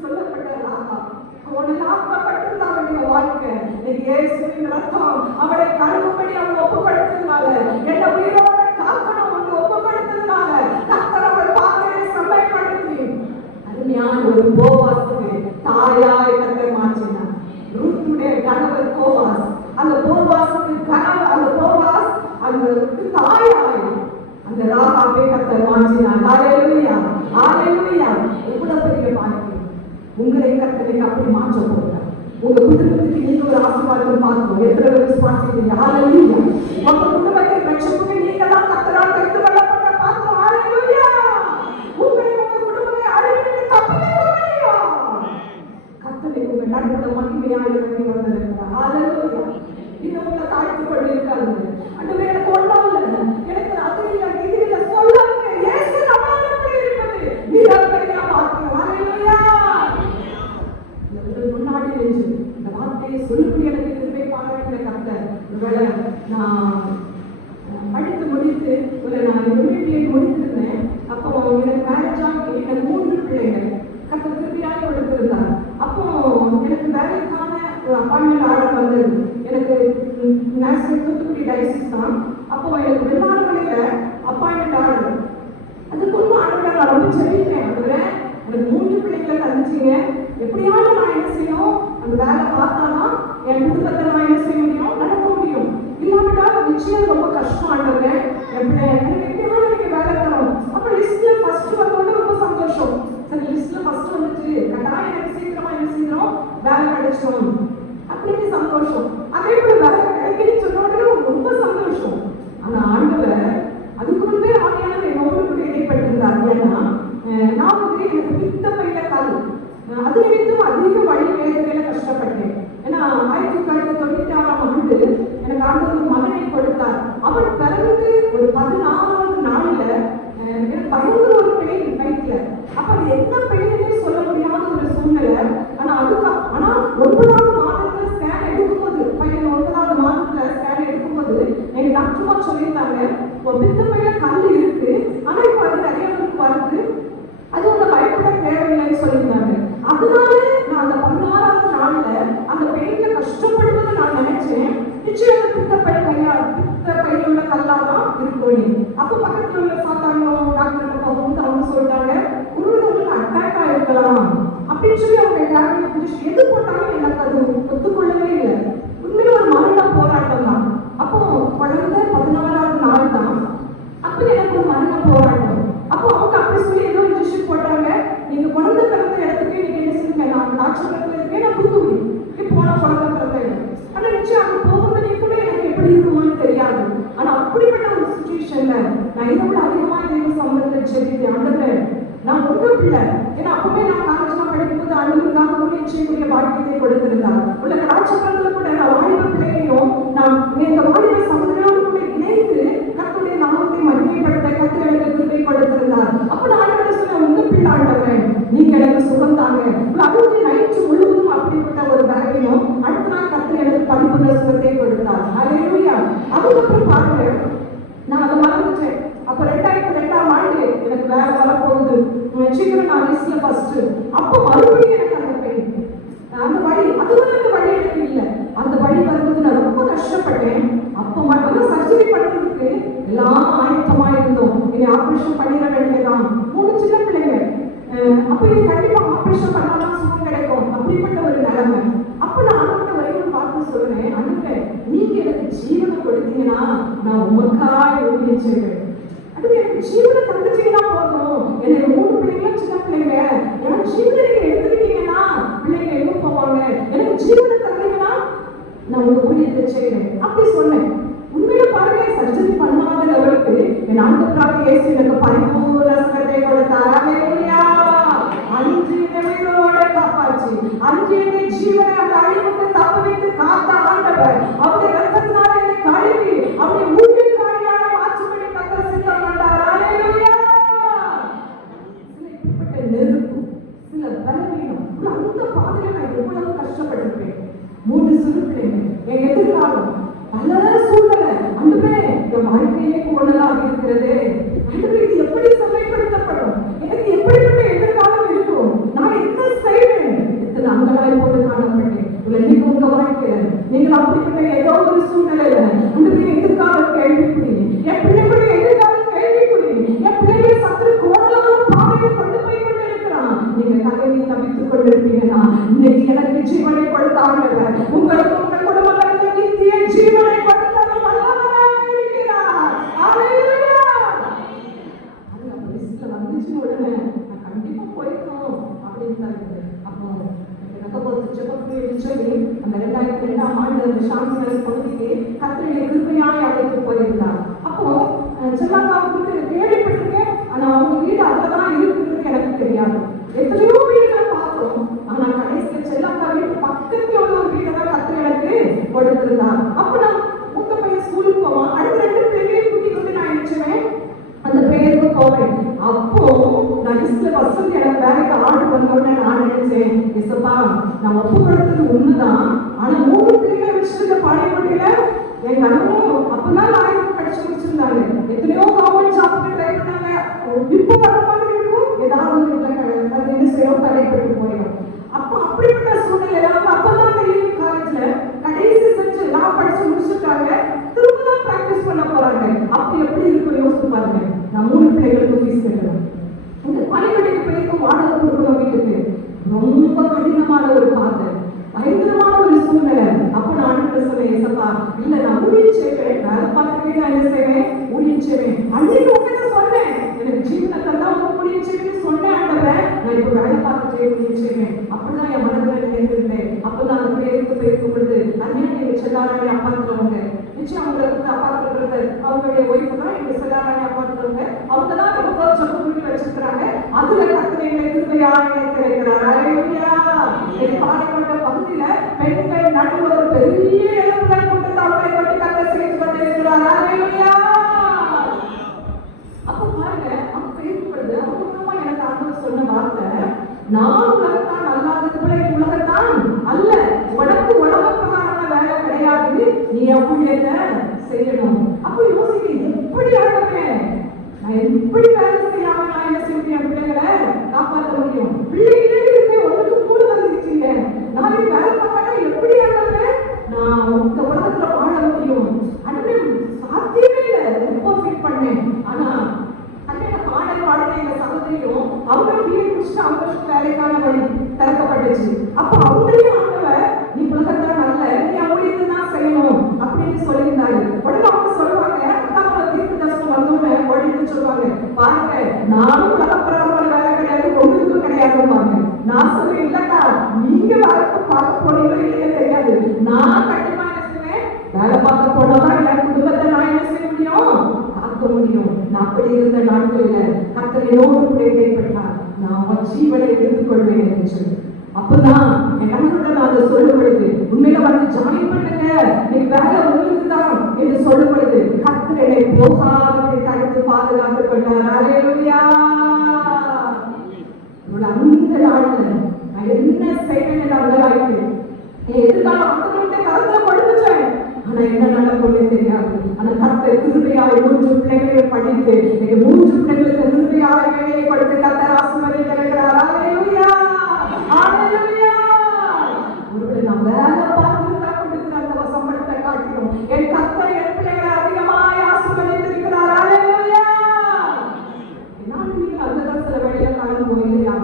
சொல்லப்பட்ட ராகா கோணலாக்கப்பட்டிருந்தாங்க. நீங்க வாழ்க்கை இயேசுவின் ரத்தம் அவளை கழுவும்படி அவங்க ஒப்புப்படுத்தினால, என்ன உயிரோட காக்கணும் வந்து ஒப்புப்படுத்தினால கர்த்தர் அவள் பாதையை செம்மைப்படுத்தி அருமையான ஒரு போவாசுக்கு தாயாய் கர்த்தர் மாற்றினார். ரூத்துடைய கணவர் போவாஸ், அந்த போவாசுக்கு கணவர், அந்த போவாஸ் அந்த தாயாய் அந்த ராகாவை கர்த்தர் மாற்றினார். ஹல்லேலூயா. ஹல்லேலூயா. எவ்வளவு பெரிய பாக்கியம். உங்களை கர்த்தர் அப்படி மாற்ற போகிறார். உங்க குடும்பத்துக்கு நீங்க ஒரு ஆசீர்வாதம் பார்க்கணும். எத்தனை பேர் விசுவாசிக்கிறீங்க? ஹல்லேலூயா. உங்க குடும்பத்தை ரட்சிப்புக்கு நீங்க தான் கர்த்தரால் எடுத்து கொள்ளப்பட்ட பாத்திரம். ஹல்லேலூயா. உங்களை உங்க குடும்பத்தை அழிவிட்டு தப்பிக்க முடியும். கர்த்தரை உங்க நடுவுல மகிமையாக இறங்கி வந்திருக்கிறார். ஹல்லேலூயா. இன்னும் உங்களை தாழ்த்து கொண்டு இருக்காங்க. அன்றுமே எனக்கு ஒன்றும் இல்லை, எனக்கு அது இல்லை, இது இல்லை சொல்லாதீங்க. இயேசு நம்மளால எப்படி இருப்பது? வீரர்களையா பார்க்கிறோம். ஹல்லேலூயா. முன்னாடி நின்று இந்த வார்த்தையை சொல்லும்படி எனக்கு திரும்பி பாராட்டின கர்த்தர், ஒருவேளை நான் படித்து முடித்து நான் MBA முடித்திருந்தேன். அப்போ எனக்கு மேரேஜ் ஆகி எனக்கு 3 பிள்ளைகள் கர்த்தர் திருப்பியாக கொடுத்திருந்தார். அப்போ எனக்கு வேலைக்கான ஒரு அப்பாயின்மெண்ட் ஆர்டர் வந்தது. எனக்கு நேஷனல் தூத்துக்குடி டைசிஸ் தான். அப்போ எனக்கு வெளிநாடுகளில அப்பாயின்மெண்ட் ஆர்டர். அதுக்கு ஒரு ஆர்டர் நான் ரொம்ப செவிக்கிறேன். அதுவரை எனக்கு 3 பிள்ளைகளை தந்துச்சிங்க, எப்படியாவது நான் என்ன செய்யணும், அந்த வேலை பார்த்தாதான் என் குடும்பத்தை நான் என்ன செய்ய முடியும், நடத்த முடியும். இல்லாவிட்டால் நிச்சயம் ரொம்ப கஷ்டம். ஆண்டவரே எனக்கு எப்படியாவது நீங்க வேலை தரணும். அப்ப லிஸ்ட்ல ஃபர்ஸ்ட் வந்தோட ரொம்ப சந்தோஷம். சரி லிஸ்ட்ல ஃபர்ஸ்ட் வந்துச்சு, கட்டாயம் எனக்கு சீக்கிரமா என்ன செய்யணும், வேலை கிடைச்சிடும் அப்படின்னு சந்தோஷம். அதே போல வேலை கிடைக்குன்னு சொன்னோட ரொம்ப சந்தோஷம். ஆனா ஆண்டவர் அதுக்கு முன்பே ஆவியானவர் என்னோடு கூட இடைப்பட்டிருந்தார். ஏன்னா நான் வந்து எனக்கு பித்த பையில கால், அது நிமித்தம் அதிக வழி வேதனையில கஷ்டப்பட்டேன். ஏன்னா 1996ஆம் ஆண்டு எனக்கு ஆண்டவர் மகனை கொடுத்தார். அவன் பிறந்து ஒரு 14வது நாள்ல எனக்கு பயங்கர ஒரு பெயின் வயிற்றுல. அப்ப அது என்ன பெயினே சொல்ல முடியாத ஒரு சூழ்நிலை. ஆனா 9வது மாதத்துல ஸ்கேன் எடுக்கும்போது பித்தப்பையில கல் இருக்கு, ஆனா இப்ப அது நிறைய பேருக்கு வருது, அது ஒண்ணு பயப்பட தேவையில்லைன்னு சொல்லியிருந்தாங்க. அதனால நான் அந்த 16வது நாள்ல அந்த பெயின்ல கஷ்டப்படுவதை நான் நினைச்சேன். நிச்சயம் பித்தப்பையில உள்ள கல்லாதான் இருக்கும். அப்ப பக்கத்துல உள்ள சாத்தானோ டாக்டர் வந்து அவங்க சொல்றாங்க, உங்களுக்கு அட்டாக் ஆயிருக்கலாம் அப்படின்னு சொல்லி அவங்க டேப்லெட் எது போட்டாலும் எனக்கு அது ஒத்துக்கொள்ளவே இல்லை. உண்மையில ஒரு மரண போராட்டம் தான். அப்போ குழந்தை 16வது நாள் தான். அப்ப எனக்கு ஒரு மரண போராட்டம். அப்போ அவங்க அப்படி சொல்லி ஏதோ இன்ஜெக்ஷன் போட்டாங்க. நீங்க குழந்தை பிறந்த இடத்துக்கு நீங்க என்ன செய்யுங்க, நான் டாக்டர் இருக்கேன், நான் தூத்துக்குடி போன குழந்தை பிறந்த இடம். ஆனா நிச்சயம் அங்க போகும்போது கூட எனக்கு எப்படி இருக்குமோன்னு தெரியாது. ஆனா அப்படிப்பட்ட ஒரு சுச்சுவேஷன்ல நான் இதை விட அதிகமா தெய்வ சம்பளத்தை ஜெபித்தேன். ஆண்டவரே, நான் உங்க பிள்ளை. ஏன்னா அப்பவே நான் காலேஜ்ல படிக்கும்போது ஆண்டவருக்காக ஊழியம் செய்யக்கூடிய பாக்கியத்தை கொடுத்திருந்தார். உள்ள கலாச்சாரத்துல கூட நான் வாலிப பிள்ளையையும் நான் எங்க வாலிப சமுதாயோடு கூட இணைந்து கர்த்தருடைய நாமத்தை மகிமைப்படுத்த கர்த்தர் எனக்கு கிருபை கொடுத்திருந்தார். அப்ப நான் ஆண்டவரை சொன்னேன், உங்க பிள்ளை ஆண்டவரே, நீங்க எனக்கு சுகம் தாங்க. அதுவும் நைட்டு முழுவதும் அப்படிப்பட்ட ஒரு வேலையும் அடுத்த நாள் கர்த்தர் எனக்கு பரிபூர்ண சுகத்தை கொடுத்தார். ஹல்லேலூயா. அதுக்கப்புறம் பாருங்க, நான் அதை மறந்துட்டேன். அப்ப 2002ஆம் ஆண்டு எனக்கு வேலை வரப்போகுது. சீக்கிரம் நான் லிஸ்ட்ல ஃபர்ஸ்ட். அப்போ மறுபடியும் எனக்கு அந்த பெயின், அந்த வழி, அதுவும் அந்த வழி எனக்கு இல்லை. அந்த வழி வரும்போது நான் ரொம்ப கஷ்டப்பட்டேன். அப்போ மட்டும் சர்ஜரி பண்றதுக்கு எல்லாம் ஆயத்தமா இருந்தோம். இனி ஆபரேஷன் பண்ணிட வேண்டியதான். 3 சின்ன பிள்ளைங்க. அப்ப இது கண்டிப்பா ஆபரேஷன் பண்ணாதான் சுகம் கிடைக்கும், அப்படிப்பட்ட ஒரு நிலைமை. அப்ப நான் ஆண்டவரை வரைக்கும் பார்த்து சொல்றேன், ஆண்டவரே, நீங்க எனக்கு ஜீவனை கொடுத்தீங்கன்னா நான் உமக்காய் ஊழியம் செய்வேன். அது எனக்கு ஜீவனை தந்துச்சீங்கன்னா போதும். எனக்கு 3 பிள்ளைங்களும் சின்ன பிள்ளைங்க. எனக்கு ஜீவனை நீங்க எடுத்துக்கிட்டீங்கன்னா பிள்ளைங்க எங்க போவாங்க? எனக்கு ஜீவனை தந்தீங்கன்னா நான் உங்க ஊழியத்தை செய்வேன் அப்படி சொன்னேன். உண்மையில பாருங்க, சர்ஜரி பண்ணாத லெவலுக்கு என் ஆண்டவராக இயேசு எனக்கு பரிபூர்ண சுகத்தை கொடுத்தார். ஹல்லேலூயா. 5 நிமிடங்களோட காப்பாற்றி 5 ஜீவனை அந்த அழிவுக்கு தப்புவித்து காத்த ஆண்டவர் அவருடைய ரத்தத்தினால என்னை கழுவி அவருடைய ஊழியக்காரியாக மாற்றும்படி கர்த்தர் சித்தம் கொண்டார். ஹல்லேலூயா. சில இப்படிப்பட்ட நெருப்பு, சில பலவீனம், அந்த பாதையில நான் எவ்வளவு கஷ்டப்பட்டிருப்பேன். 3 சிறு பிள்ளைங்க, என் எதிர்காலம், பல சூழ்நிலை. ஆண்டவரே, என் வாழ்க்கையே கோணலாக இருக்கிறது. ஆண்டவரே, இது எப்படி சமைப்படுத்தப்படும்? எனக்கு எப்படிப்பட்ட எதிர்காலம் இருக்கும்? நான் என்ன செய்வேன்? எத்தனை அங்கலாய் போட்டு காணப்பட்டேன். இன்னைக்கு உங்க வாழ்க்கையில நீங்கள் அப்படிப்பட்ட ஏதோ ஒரு சூழ்நிலையில ஆண்டவரே, எதிர்காலம் கேள்விக்குறி, என் பிள்ளைகளுடைய எதிர்காலம் கேள்விக்குறி, என் பிள்ளைகளை சற்று கோணலான பாதையை கொண்டு போய் கொண்டு இருக்கிறான். நீங்க கதையை தவித்துக் கொண்டிருப்பீங்கன்னா இன்னைக்கு எனக்கு ஜீவனை கொடுத்தாங்க. உங்களுக்கு உங்கள் குடும்பங்களுக்கு நித்திய ஜீவனை கொடுத்தவர் வல்லவராக இருக்கிறார். ஹல்லேலூயா. அது அந்த லிஸ்ட்ல வந்துச்சு உடனே நான் கண்டிப்பா போய்க்கணும் அப்படின்னு. அப்போ எனக்கு ஒரு ஜெபம் சொல்லி அந்த 2002ஆம் ஆண்டு அந்த சாந்தி பகுதிக்கு கர்த்தரை கிருபையாய் அழைத்து போயிருந்தார். அப்போ செல்லாக்காவுக்கு கேள்விப்பட்டிருக்கேன். ஆனா அவங்க வீடு அங்கதான் இருக்குன்னு எனக்கு தெரியாது. எத்தனையோ வீடுகளை பார்த்தோம். ஆனா கடைசியில செல்லாக்கா வீட்டு பக்கத்துல உள்ள ஒரு வீட்டை தான் கர்த்தர் எனக்கு கொடுத்திருந்தார். அப்ப நான் மூத்த பையன் ஸ்கூலுக்கு போவான். அடுத்த 2 பிள்ளைகளையும் கூட்டிட்டு வந்து நான் நினைச்சுவேன் அந்த பேருக்கு போவேன். அப்போ நான் லிஸ்ட்ல ஃபர்ஸ்ட் எனக்கு வேலைக்கு ஆர்டர் வந்தோடனே நான் நினைச்சேன், இசப்பா நான் ஒப்பு கொடுத்தது உண்மைதான். ஆனா 3 பிள்ளைகளை வச்சிருக்க பாளையப்பட்டியில என் கணவரும் அப்பதான் லாயர் படிச்சு முடிச்சிருந்தாங்க. எத்தனையோ கவர்மெண்ட் ஜாப்க்கு ட்ரை பண்ணாங்க. இப்போ வர மாதிரி இருக்கும், ஏதாவது அது என்ன செய்யணும், தடைப்பட்டு போயிடும். அப்போ அப்படிப்பட்ட சூழ்நிலை அப்பதான் தெரியும். காலேஜ்ல கடைசி செஞ்சு நான் படிச்சு முடிச்சிருக்காங்க, திரும்ப தான் பிராக்டிஸ் பண்ண போறாங்க. அப்படி எப்படி இருக்கும் யோசிச்சு பாருங்க. நான் 3 பிள்ளைகளுக்கு ஃபீஸ் கட்டணும். இந்த பள்ளிக்கூடத்துக்கு போயிருக்கும், வாடகை கொடுக்கணும் வீட்டுக்கு. ரொம்ப கடினமான ஒரு பாதை, பயங்கரமான ஒரு சூழ்நிலை. அப்ப நான் சொன்னேன், ஏசப்பா இல்ல நான் ஊழியம் செய்வேன், வேலை பார்த்துட்டே நான் என்ன செய்வேன், ஊழியம் செய்வேன். அன்னைக்கு உங்ககிட்ட சொன்னேன், எனக்கு ஜீவனை தந்தா உங்க ஊழியம் செய்வேன்னு சொன்னேன். ஆண்டவரே, நான் இப்ப வேலை பார்த்துட்டே ஊழியம் செய்வேன். அப்படிதான் என் மனதில் நினைத்திருந்தேன். அப்பதான் அந்த பேருக்கு போயிருக்கும் பொழுது அன்னையா நீங்க செல்லாராணி அப்பாத்துறவங்க, நிச்சயம் அவங்களுக்கு அப்பாத்துறது அவங்களுடைய ஒய்ஃபு தான் எங்க செல்லாராணி அப்பாத்துறவங்க. அவங்க தான் ரொம்ப சொத்து வச்சிருக்கிறாங்க. அதுல கர்த்தர் கிருபையாய் கிடைக்கிறார். ஹல்லேலூயா. பாளையப்பட்ட பகுதியில பெண்கள் நடுவில் ஒரு பெரிய இழப்புகள் கூட்டத்தை அவங்களை கொண்டு கர்த்தர் செய்து கொண்டிருக்கிறார். ஹல்லேலூயா. அப்ப பாருங்க, அவங்க பேசும் பொழுது அவங்க எனக்கு ஆண்டவர் சொன்ன வார்த்தை, நான் உலகத்தான் அல்லாதது போல நீ உலகத்தான் அல்ல, உனக்கு உலக பிரகாரமான வேலை கிடையாது, நீ ஊழியத்தை செய்யணும். அப்ப யோசிக்க எப்படி நான் எப்படி வேலை செய்யாம நான் என்ன செய்ய என் பிள்ளைகளை காப்பாற்ற முடியும்? பிள்ளைகளே இருந்து ஒன்றுக்கு மூணு வந்துருச்சுங்க. நான் வேலை பார்க்கறா எப்படி ஆண்டவரே நான் இந்த உலகத்துல வாழ முடியும்? அதுவே சாத்தியமே இல்லை. ரொம்ப ஃபீல் பண்ணேன். ஆனா பாடல் பாடுற எங்க சகோதரியும் அவங்களும் வீடு முடிச்சுட்டு அவங்களுக்கு வேலைக்கான வழி திறக்கப்பட்டுச்சு. அப்ப அவங்களையும் ஆண்டவர் நீ உலகத்துல நல்ல நீ அவங்களுக்கு தான் செய்யணும் அப்படின்னு சொல்லியிருந்தாரு. உடனே அவங்க சொல்லுவாங்க, அக்காவோட தீர்ப்பு தரிசனம் வந்தோன்னு உடனே சொல்லுவாங்க, பாருங்க நானும் உலகப்பிரமான வேலை கிடையாது ஒன்றுக்கும் கிடையாதுவாங்க. நான் சொல்லுவேன், இல்லக்கா நீங்க வேலை பார்க்க போறீங்களோ இல்லையே தெரியாது, நான் கண்டிப்பா என்ன செய்வேன், வேலை பார்க்க போனாதான் என் குடும்பத்தை நான் என்ன செய்ய முடியும், காக்க முடியும். நான் அப்படி இருந்த நாட்களில் கர்த்தர் என்னோடு கூட இடைப்பட்டார். நான் ஜீவனை எடுத்துக் கொள்வேன் என்று சொல்லி அப்பதான் என் கணவன் நான் அதை சொல்லும் பொழுது உண்மையில வந்து ஜாயின் பண்ணுங்க நீ வேலை உங்களுக்கு தான் என்று சொல்லும் பொழுது கர்த்தர் என்னை போகாதபடி தடுத்து பாதுகாத்துக் கொண்டார். அல்லேலூயா. அந்த நாள்ல நான் என்ன செய்வேன் என்று அவங்களாயிட்டு எதிர்காலம் அவங்கள்ட்ட கருத்துல கொடுத்துச்சேன். ஆனா என்ன நடக்கும்னு தெரியாது. ஆனா கர்த்தர் கிருபையாய் 3 பிள்ளைகளை படித்து 3 பிள்ளைகளுக்கு கிருபையாய் வேலையை கொடுத்து கர்த்தர் ஆசீர்வதித்திருக்கிறார். அல்லேலூயா. அல்லேலூயா. ஒருவேளை நான் வேலை பார்த்துட்டா கொடுக்கிற அந்த சம்பளத்தை காட்டிடும் என் கர்த்தர் என் பிள்ளைகளை அதிகமாய் ஆசீர்வதித்திருக்கிறார். அல்லேலூயா. நான் நீங்க அந்த இடத்துல வேலையை காணும் போயில்லையா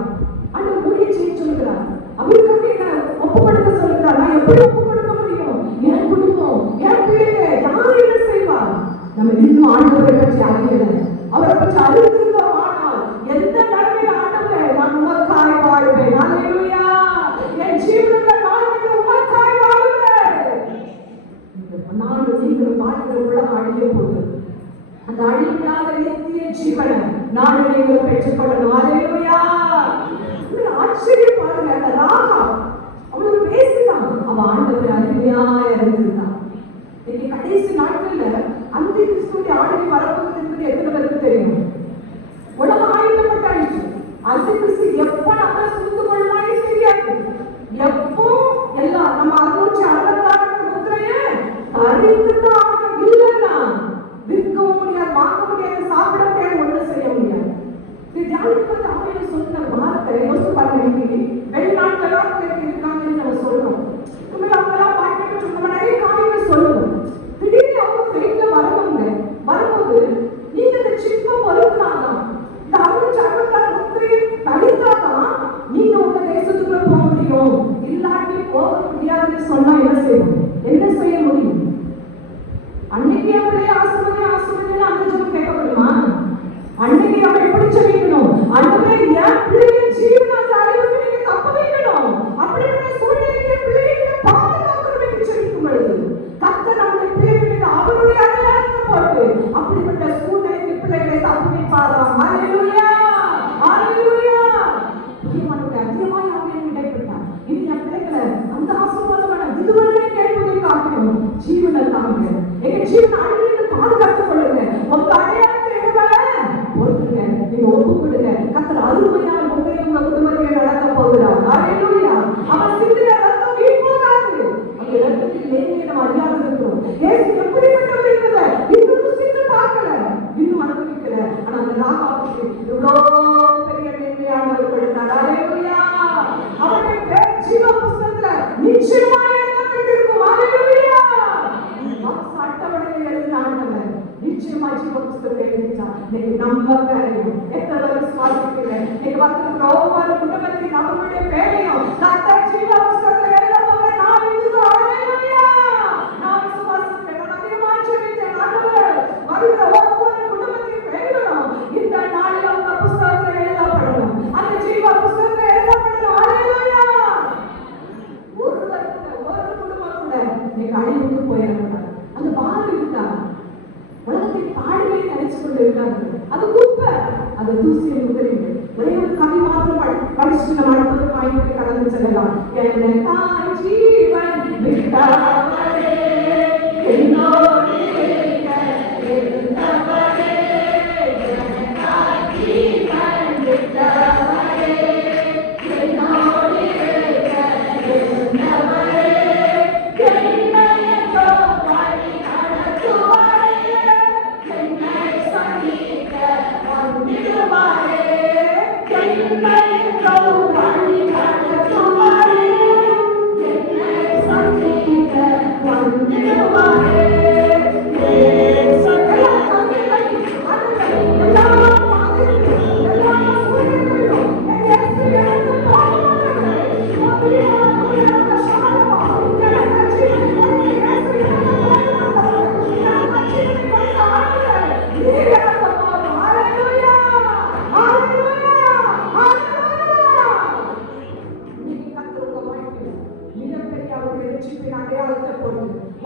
அந்த ஊழியை செய்ய சொல்லுகிறார். அவருக்கு என்ன ஒப்புக்கொடுக்க சொல்லுகிறார். நான் எப்படி ஒப்புக்கொடுக்க முடியும்? என் குடும்பம் என் பிள்ளைங்க யார் என்ன செய்வார்? நம்ம இன்னும் ஆண்டவரை பற்றி அறியல. அவரை பற்றி அறிந்திருந்தோம். ஆனால் எந்த நன்மையில ஆண்டவரை நான் உமக்காய் வாழ்வேன். அல்லேலூயா. என் ஜீவனுள்ள நாளுக்கு உமக்காய் வாழ்வேன். நான் நீங்கள் வாழ்கிற உலகம் அழிய போகுது. அந்த அழிவில்லாத நித்திய ஜீவனை நான் நீங்கள் பெற்றுக்கொள்ளணும். அல்லேலூயா. ஆச்சரியம் பாருங்க. அந்த ராகா அவளுக்கு பேசினான். அவ ஆண்டவர் அருமையா இருந்திருந்தான். இன்னைக்கு கடைசி நாட்கள்ல அந்த கிறிஸ்துடைய ஆளுகை வரப்போகுது என்பது எத்தனை பேருக்கு தெரியும்? உலகம் ஆயுதப்பட்டாயிடுச்சு. அந்த கிறிஸ்து எப்ப நம்மளை சுட்டு கொள்வானே தெரியாது. எப்போ எல்லாம் நம்ம 666 முத்திரையை தரித்துதான் இல்லைன்னா விற்கவும் முடியாது, வாங்க முடியாது, சாப்பிட முடியாது, ஒன்றும் செய்ய முடியாது. தியானிப்பது அவங்க சொன்ன வார்த்தை யோசிச்சு பாருங்க. வெளிநாட்டுலாம் இருக்காங்கன்னு நம்ம சொல்றோம். அவங்கெல்லாம் பார்க்கிட்டு நம்ம நிறைய காரியங்கள் சொல்லணும். திடீர்னு அவங்க வெயிட்ல வரவங்க வரும்போது நீங்க இந்த சிப்பம் பொறுத்தாதான் இந்த 666 முத்திரையை தனித்தாதான் நீங்க உங்க தேசத்துக்குள்ள போக முடியும். இல்லாட்டி போக முடியாதுன்னு சொன்னா என்ன செய்யணும்? என்ன செய்ய முடியும்? அன்னைக்கு அப்படியே ஆசிர்வதி ஆசிர்வதினு அந்த ஜெபம் கேட்கப்படுமா? அன்னைக்கு நம்ம எப்படி சொல்லிக்கணும்? அன்றைய என் பிள்ளைய ஜீவனாக அழிவுக்கு நீங்க தப்ப வைக்கணும். அப்படிப்பட்ட சூழ்நிலைக்கு பிள்ளைகளை பாதுகாக்கணும் என்று சொல்லிக்கும் பொழுது கர்த்தர் நம்முடைய பிள்ளைகளுக்கு அவருடைய அடையாளத்தை போட்டு அப்படிப்பட்ட சூழ்நிலைக்கு பிள்ளைகளை தப்ப வைப்பாராம். அல்லேலூயா. அல்லேலூயா. பிரியமானவர்களே, அதிகமாய் அவர்கள் இடைப்பட்டார். இனி என் பிள்ளைகளை அந்த ஆசீர்வாதமான விடுதலை கேட்பதை காட்டணும். ஜீவனை தாங்க. எங்க ஜீவன் அழிவிலிருந்து பாதுகாத்துக் கொள்ளுங்க. உங்க அடையாளத்தை ஒருத்தங்க நீங்க ஒப்பு கொடுங்க. கர்த்தர் அருமையான உங்களை உங்க குடும்பத்தை நடத்த போகிறார். அல்லேலூயா. அவர் சிந்தின ரத்தம் வீண் போகாது. அந்த ரத்தத்தில் நேர்மையை நம்ம அறியாது இருக்கிறோம். இயேசு எப்படிப்பட்டவர் என்பதை இன்னும் ருசித்து பார்க்கல, இன்னும் அனுபவிக்கல. ஆனா அந்த ராகாவுக்கு இவ்வளோ பெரிய நேர்மையானவர் கொடுத்தார். அல்லேலூயா. அவருடைய பேர் ஜீவ புஸ்தகத்துல நிச்சயமாய் எழுதப்பட்டிருக்கும். அல்லேலூயா. அட்டவணையில் எழுதின ஆண்டவர் நிச்சயமாய் ஜீவ புஸ்தகத்தை எழுதிட்டார். நீங்க நம்ப பேரையும் எத்தனை விசுவாசிக்கிறேன். நீங்க வந்திருக்கிற ஒவ்வொரு குடும்பத்தையும் நம்மளுடைய பேரையும் கர்த்தர் ஜீவ புஸ்தகத்தை எழுத போகிற நாள் இதுதான். அல்லேலூயா. நான் விசுவாசிக்கிறேன். நான் அதிகமாக சொல்லிட்டேன். ஆண்டவரே வருகிற ஒவ்வொரு குடும்பத்தையும் பேரும் இந்த நாளில் உங்க புஸ்தகத்தில் எழுதப்படணும். அந்த ஜீவ புஸ்தகத்தில் எழுதப்படணும். அல்லேலூயா. ஒரு குடும்பம் கூட நீங்க அழிவுக்கு போயிடக்கூடாது. அந்த பால் இருக்கா உலகத்தை பாடுகளை நினைச்சு கொண்டு இருக்காங்க. அது குப்பை, அது தூசியை முதலீடு. ஒரே ஒரு கவி மாத்திரம் படிச்சுட்டு நம்ம அடுத்தது பாயிண்ட் கடந்து செல்லலாம். என்ன தாய் ஜீவன் விட்டவரே என்னோடு இருக்க இருந்தவரே, என்ன தாய் ஜீவன் விட்டவரே என்னோடு இருக்க இருந்தவரே, என்னையோ வழி நடத்துவாரே, என்னை சந்திக்க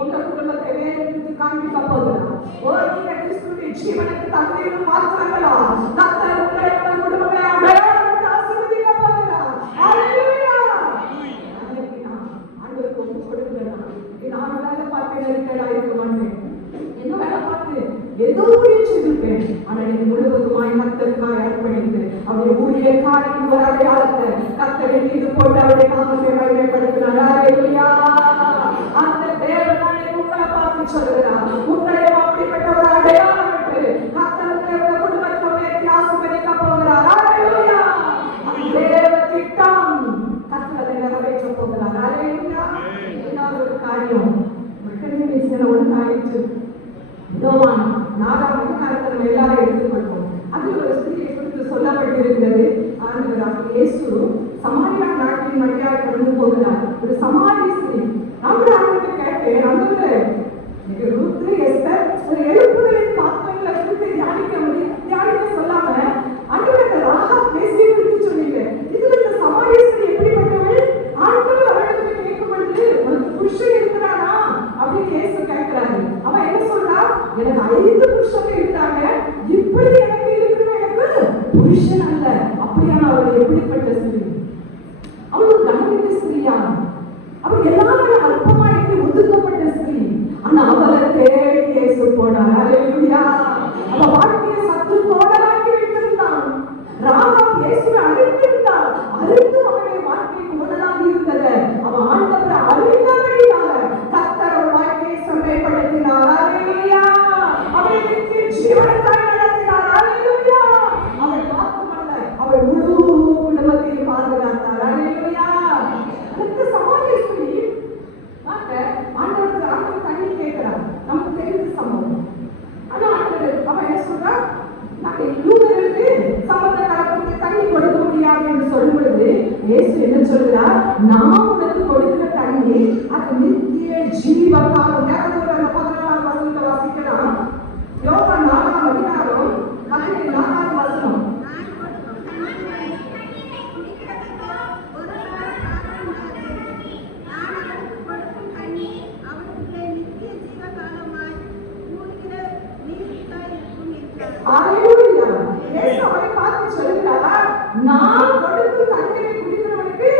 உங்க குடும்பத்தை வேறு காண்பிக்க போகிறார். ஓ, நீங்க கிறிஸ்துவின் ஜீவனுக்கு தகுதியும் மாத்திரங்களா, கர்த்தர் உங்களை உங்கள் குடும்பங்களை அடையாளம் ஆசீர்வதிக்க போகிறார். ஹalleluya. ஆண்டவருக்கு ஒப்பு கொடுக்கிறேன். நான் வேலை பார்த்து இருக்க மாட்டேன், என்ன வேலை பார்த்து ஏதோ செய்திருப்பேன். ஆனால் இது முழுவதுமாய் கர்த்தருக்காய் அர்ப்பணித்து அவருடைய ஊழியக்காரின் ஒரு அடையாளத்தை கர்த்தரின் மீது போட்டு அவருடைய நாமத்தை மகிமைப்படுத்தினார். ஹalleluya. அந்த தேவன் உங்களை பார்த்து சொல்கிறார், உங்களையும் அப்படிப்பட்ட ஒரு அடையாளம் என்று கர்த்தர் உங்களுடைய குடும்பத்தை உயர்த்தி ஆசீர்வதிக்க போகிறார். ஹalleluya. தேவ திட்டம் கர்த்தரை நிறைவேற்ற போகிறார். ஹalleluya. இரண்டாவது ஒரு காரியம் மக்களின் ஒன்றாயிற்று. யோவான் 4ஆம் அதிகாரத்தில் எல்லாரும் எடுத்துக்கொள்வோம். அதில் ஒரு ஸ்திரியை குறித்து சொல்லப்பட்டிருக்கிறது. ஆண்டவராகிய இயேசு சமாரியா நாட்டின் வழியாக கடந்து போகிறார். ஒரு சமாரி ஸ்திரீ. ஆண்டவரை கேட்டேன், ஆண்டவரே, ரூத், எஸ்தர் ஒரு எழுப்புதலின் பாத்திரங்களை குறித்து தியானிக்க சொல்லாம ஆண்டவரை ராகாப் பேசி குறித்து சொன்னீங்க. இதுல இந்த சமாரி ஸ்திரீ எப்படிப்பட்டவள்? ஆண்டவர் அவர்களுக்கு கேட்கும் பொழுது உனக்கு புருஷன் இருக்கிறானா அப்படின்னு இயேசு கேட்கிறாரு. அவன் என்ன சொல்றா? எனக்கு 5 புருஷங்க இருக்காங்க, இப்படி எனக்கு இருக்கிற எனக்கு புருஷன் அல்ல. அப்படியான அவள் எப்படிப்பட்ட ஸ்திரீ? அவள் ஒரு கனவின் ஸ்திரீயா? அவள் எல்லாரும் அல்பமா என்று ஒதுக்கப்பட்ட ஸ்திரீ. ஆனா அவளை தேடி இயேசு போனார். ஹalleluya. அவ வாழ்க்கையை சத்து கோடலாக்கி வைத்திருந்தான். ராகாப் இயேசுவை அறிந்திருந்தாள். அறிந்தும் அவனுடைய வாழ்க்கை கோடலாகி இருந்தது. அவன் ஆண்டவரை அறிந்தபடியால கர்த்தர் அவள் வாழ்க்கையை செம்மைப்படுத்தினார். ஹalleluya. அவள் நித்திய ஜீவனுக்காய் நடத்தினார். ஹalleluya. அவள் மாத்திரமல்ல, அவள் முழு குடும்பத்தையும் பாதுகாத்தார். ஹalleluya. அடுத்த சமாரிய ஸ்திரீ ஆண்டவர் தண்ணி கேட்கிறார். நமக்கு தெரிந்த சம்பவம். ஆனா அவன் என்ன சொல்றா? நாங்கள் யூதர்களுக்கு சம்பந்த கலப்புக்கு தண்ணி கொடுக்க முடியாது என்று சொல்லும் பொழுது இயேசு என்ன சொல்கிறார்? நான் உனக்கு கொடுக்கிற தண்ணி அது நித்திய ஜீவகாலம். 14ஆம் வசனத்தை வாசிக்கலாம். யோவான் 4ஆம் அதிகாரம் 4ஆம் வசனம். ஹalleluya. இயேசு அவரை பார்த்து சொல்கிறார், நான் கொடுக்கும் தண்ணீரை குடிக்கிறவனுக்கு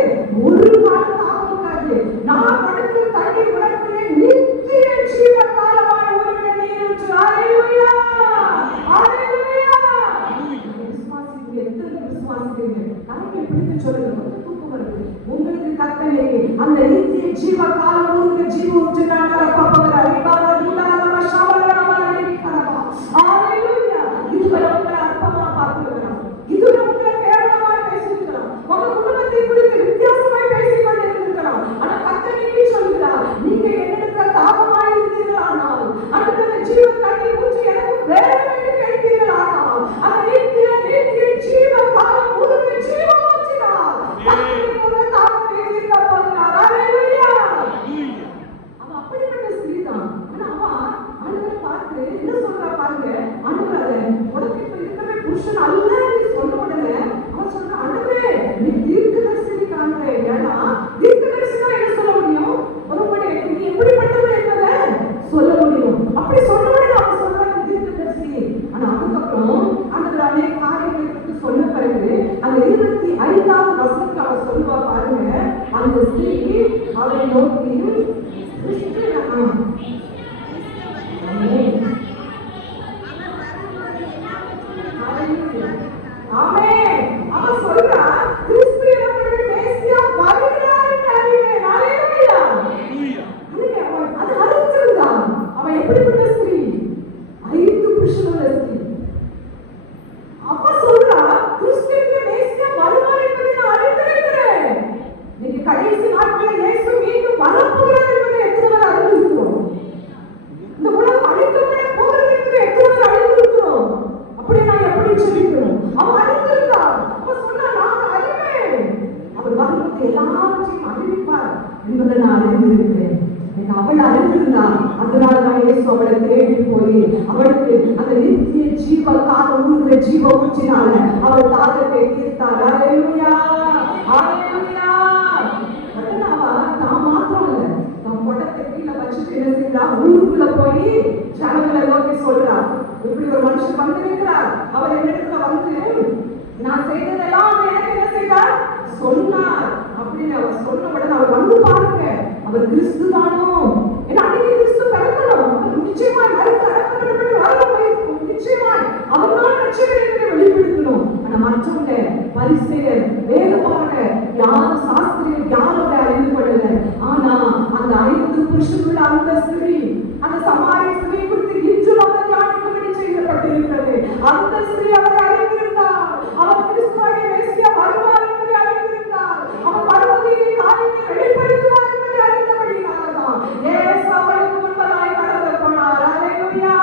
ஒரு காலம் தாகமாகாது. நான் கொடுக்கும் தண்ணீர் உனக்கு நித்திய ஜீவகாலமாய் ஊறுகிற நீரூற்று. ஹalleluya. ஹalleluya. விசுவாசிங்க, எத்தனை விசுவாசிங்க? கரங்களை பிடித்து சொல்லுங்க, கொஞ்சம் தூக்கம் வருது. உங்களுக்கு கர்த்தரே அந்த நித்திய ஜீவகாலம் ஊறுகிற ஜீவ ஊற்று நான் தரப்ப போகிறார். இதுவரை உங்களை அற்பமா பார்த்திருக்கலாம், இதுவரை உங்களை கேவலமா பேசியிருக்கலாம், உங்க குடும்பத்தை குறித்து வித்தியாசமாய் பேசிக் கொண்டிருக்கலாம். ஆனா கர்த்தர் சொல்கிறார், நீங்க என்னிடத்துல தாகமாய் இருந்தீர்களானால் அடுத்த ஜீவ தண்ணீர் ஊற்றி எனக்கு வேறு என்று கேட்பீர்களானால் அந்த நித்திய ஜீவ காலம் ஊறுகிற ஜீவ ஊற்றினார். கர்த்தர் தாகத்தை தீர்க்க போகிறார். ஹalleluya. அவன் அப்படிப்பட்ட ஸ்திரீதான். ஆனா அவன் ஆண்டவரை பார்த்து என்ன சொல்றா பாருங்க. ஆண்டவரே, உனக்கு இப்ப இருக்கிற புருஷன் அல்ல என்று சொன்ன உடனே அவன் சொல்றான், ஆண்டவரே நீ தீர்க்கதரிசி காண்றே. ஏன்னா தீர்க்கதரிசினா என்ன சொல்ல முடியும்? ஒருவனுடைய நீ எப்படிப்பட்டவன் என்பதை சொல்ல முடியும். அப்படி சொன்ன உடனே அவன் சொல்றான் தீர்க்கதரிசி. ஆனா அதுக்கப்புறம் ஆண்டவர் அநேக காரியங்களுக்கு சொன்ன பிறகு அந்த 25ஆம் வசனத்துல அவன் சொல்லுவா பாருங்க. அந்த ஸ்திரீ அவரை நோக்கி கடைசி நாட்களில் இயேசு மீண்டும் வரப்போகிறார் என்பதை எத்தனை பேர் அறிந்திருக்கிறோம்? இந்த உலகம் அழிக்கப்பட போகிறது என்று எத்தனை பேர் அறிந்திருக்கிறோம்? அப்படி நான் எப்படி சொல்லிக்கிறோம்? அவன் அறிந்திருந்தார். அவன் சொன்னார், நான் அறிவேன், அவர் வரும்போது எல்லாவற்றையும் அறிவிப்பார் என்பதை நான் அறிந்திருக்கிறேன். அவள் அறிந்திருந்தார். அதனால நான் இயேசு அவளை தேடி போய் அவளுக்கு அந்த நித்திய ஜீவ காலம் ஊறுகிற ஜீவ ஊற்றினால அவள் தாகத்தை தீர்த்தார். ஹalleluya. ஹalleluya. நான் மாத்திரம் இல்லை, நான் படத்தை கீழே வச்சுட்டு செய்யறா, ஊருக்குள்ள போய் ஜனங்களை நோக்கி சொல்றா, இப்படி ஒரு மனுஷன் வந்திருக்கிறார், அவர் என்னிடத்துல வந்து நான் செய்ததெல்லாம் அவர் எனக்கு என்ன செய்தார் சொன்னார் அப்படின்னு அவர் சொன்ன உடனே அவர் வந்து பாருங்க, அவர் கிறிஸ்து தானோ, ஏன்னா அன்னைக்கு கிறிஸ்து பிறக்கணும், நிச்சயமா மறுத்து அடக்கப்பட்டு வரணும், நிச்சயமா அவர் தான் ரட்சகர் என்று வெளிப்படுத்தணும். ஆனா மற்றவங்க பரிசேயர் வேதபாரகர் யாரும் சாஸ்திரியர் யாரோட அறிந்து கொள்ளல. ஆனா அந்த 5 புருஷனுள்ள அந்த ஸ்திரீ, அந்த சமாரிய ஸ்திரீ குறித்து இன்று அவர் தியானிக்கும்படி செய்யப்பட்டிருக்கிறது. அந்த ஸ்திரீ அவரை அறிந்திருந்தார், அவர் கிறிஸ்துவாகிய மேசியா வருவார் என்பதை அறிந்திருந்தார், அவர் வருவதிலே காரியத்தை வெளிப்படுத்துவார் என்பதை அறிந்தபடியால்தான் இயேசு அவளுக்கு முன்பதாய் கடந்து போனார். அல்லேலூயா.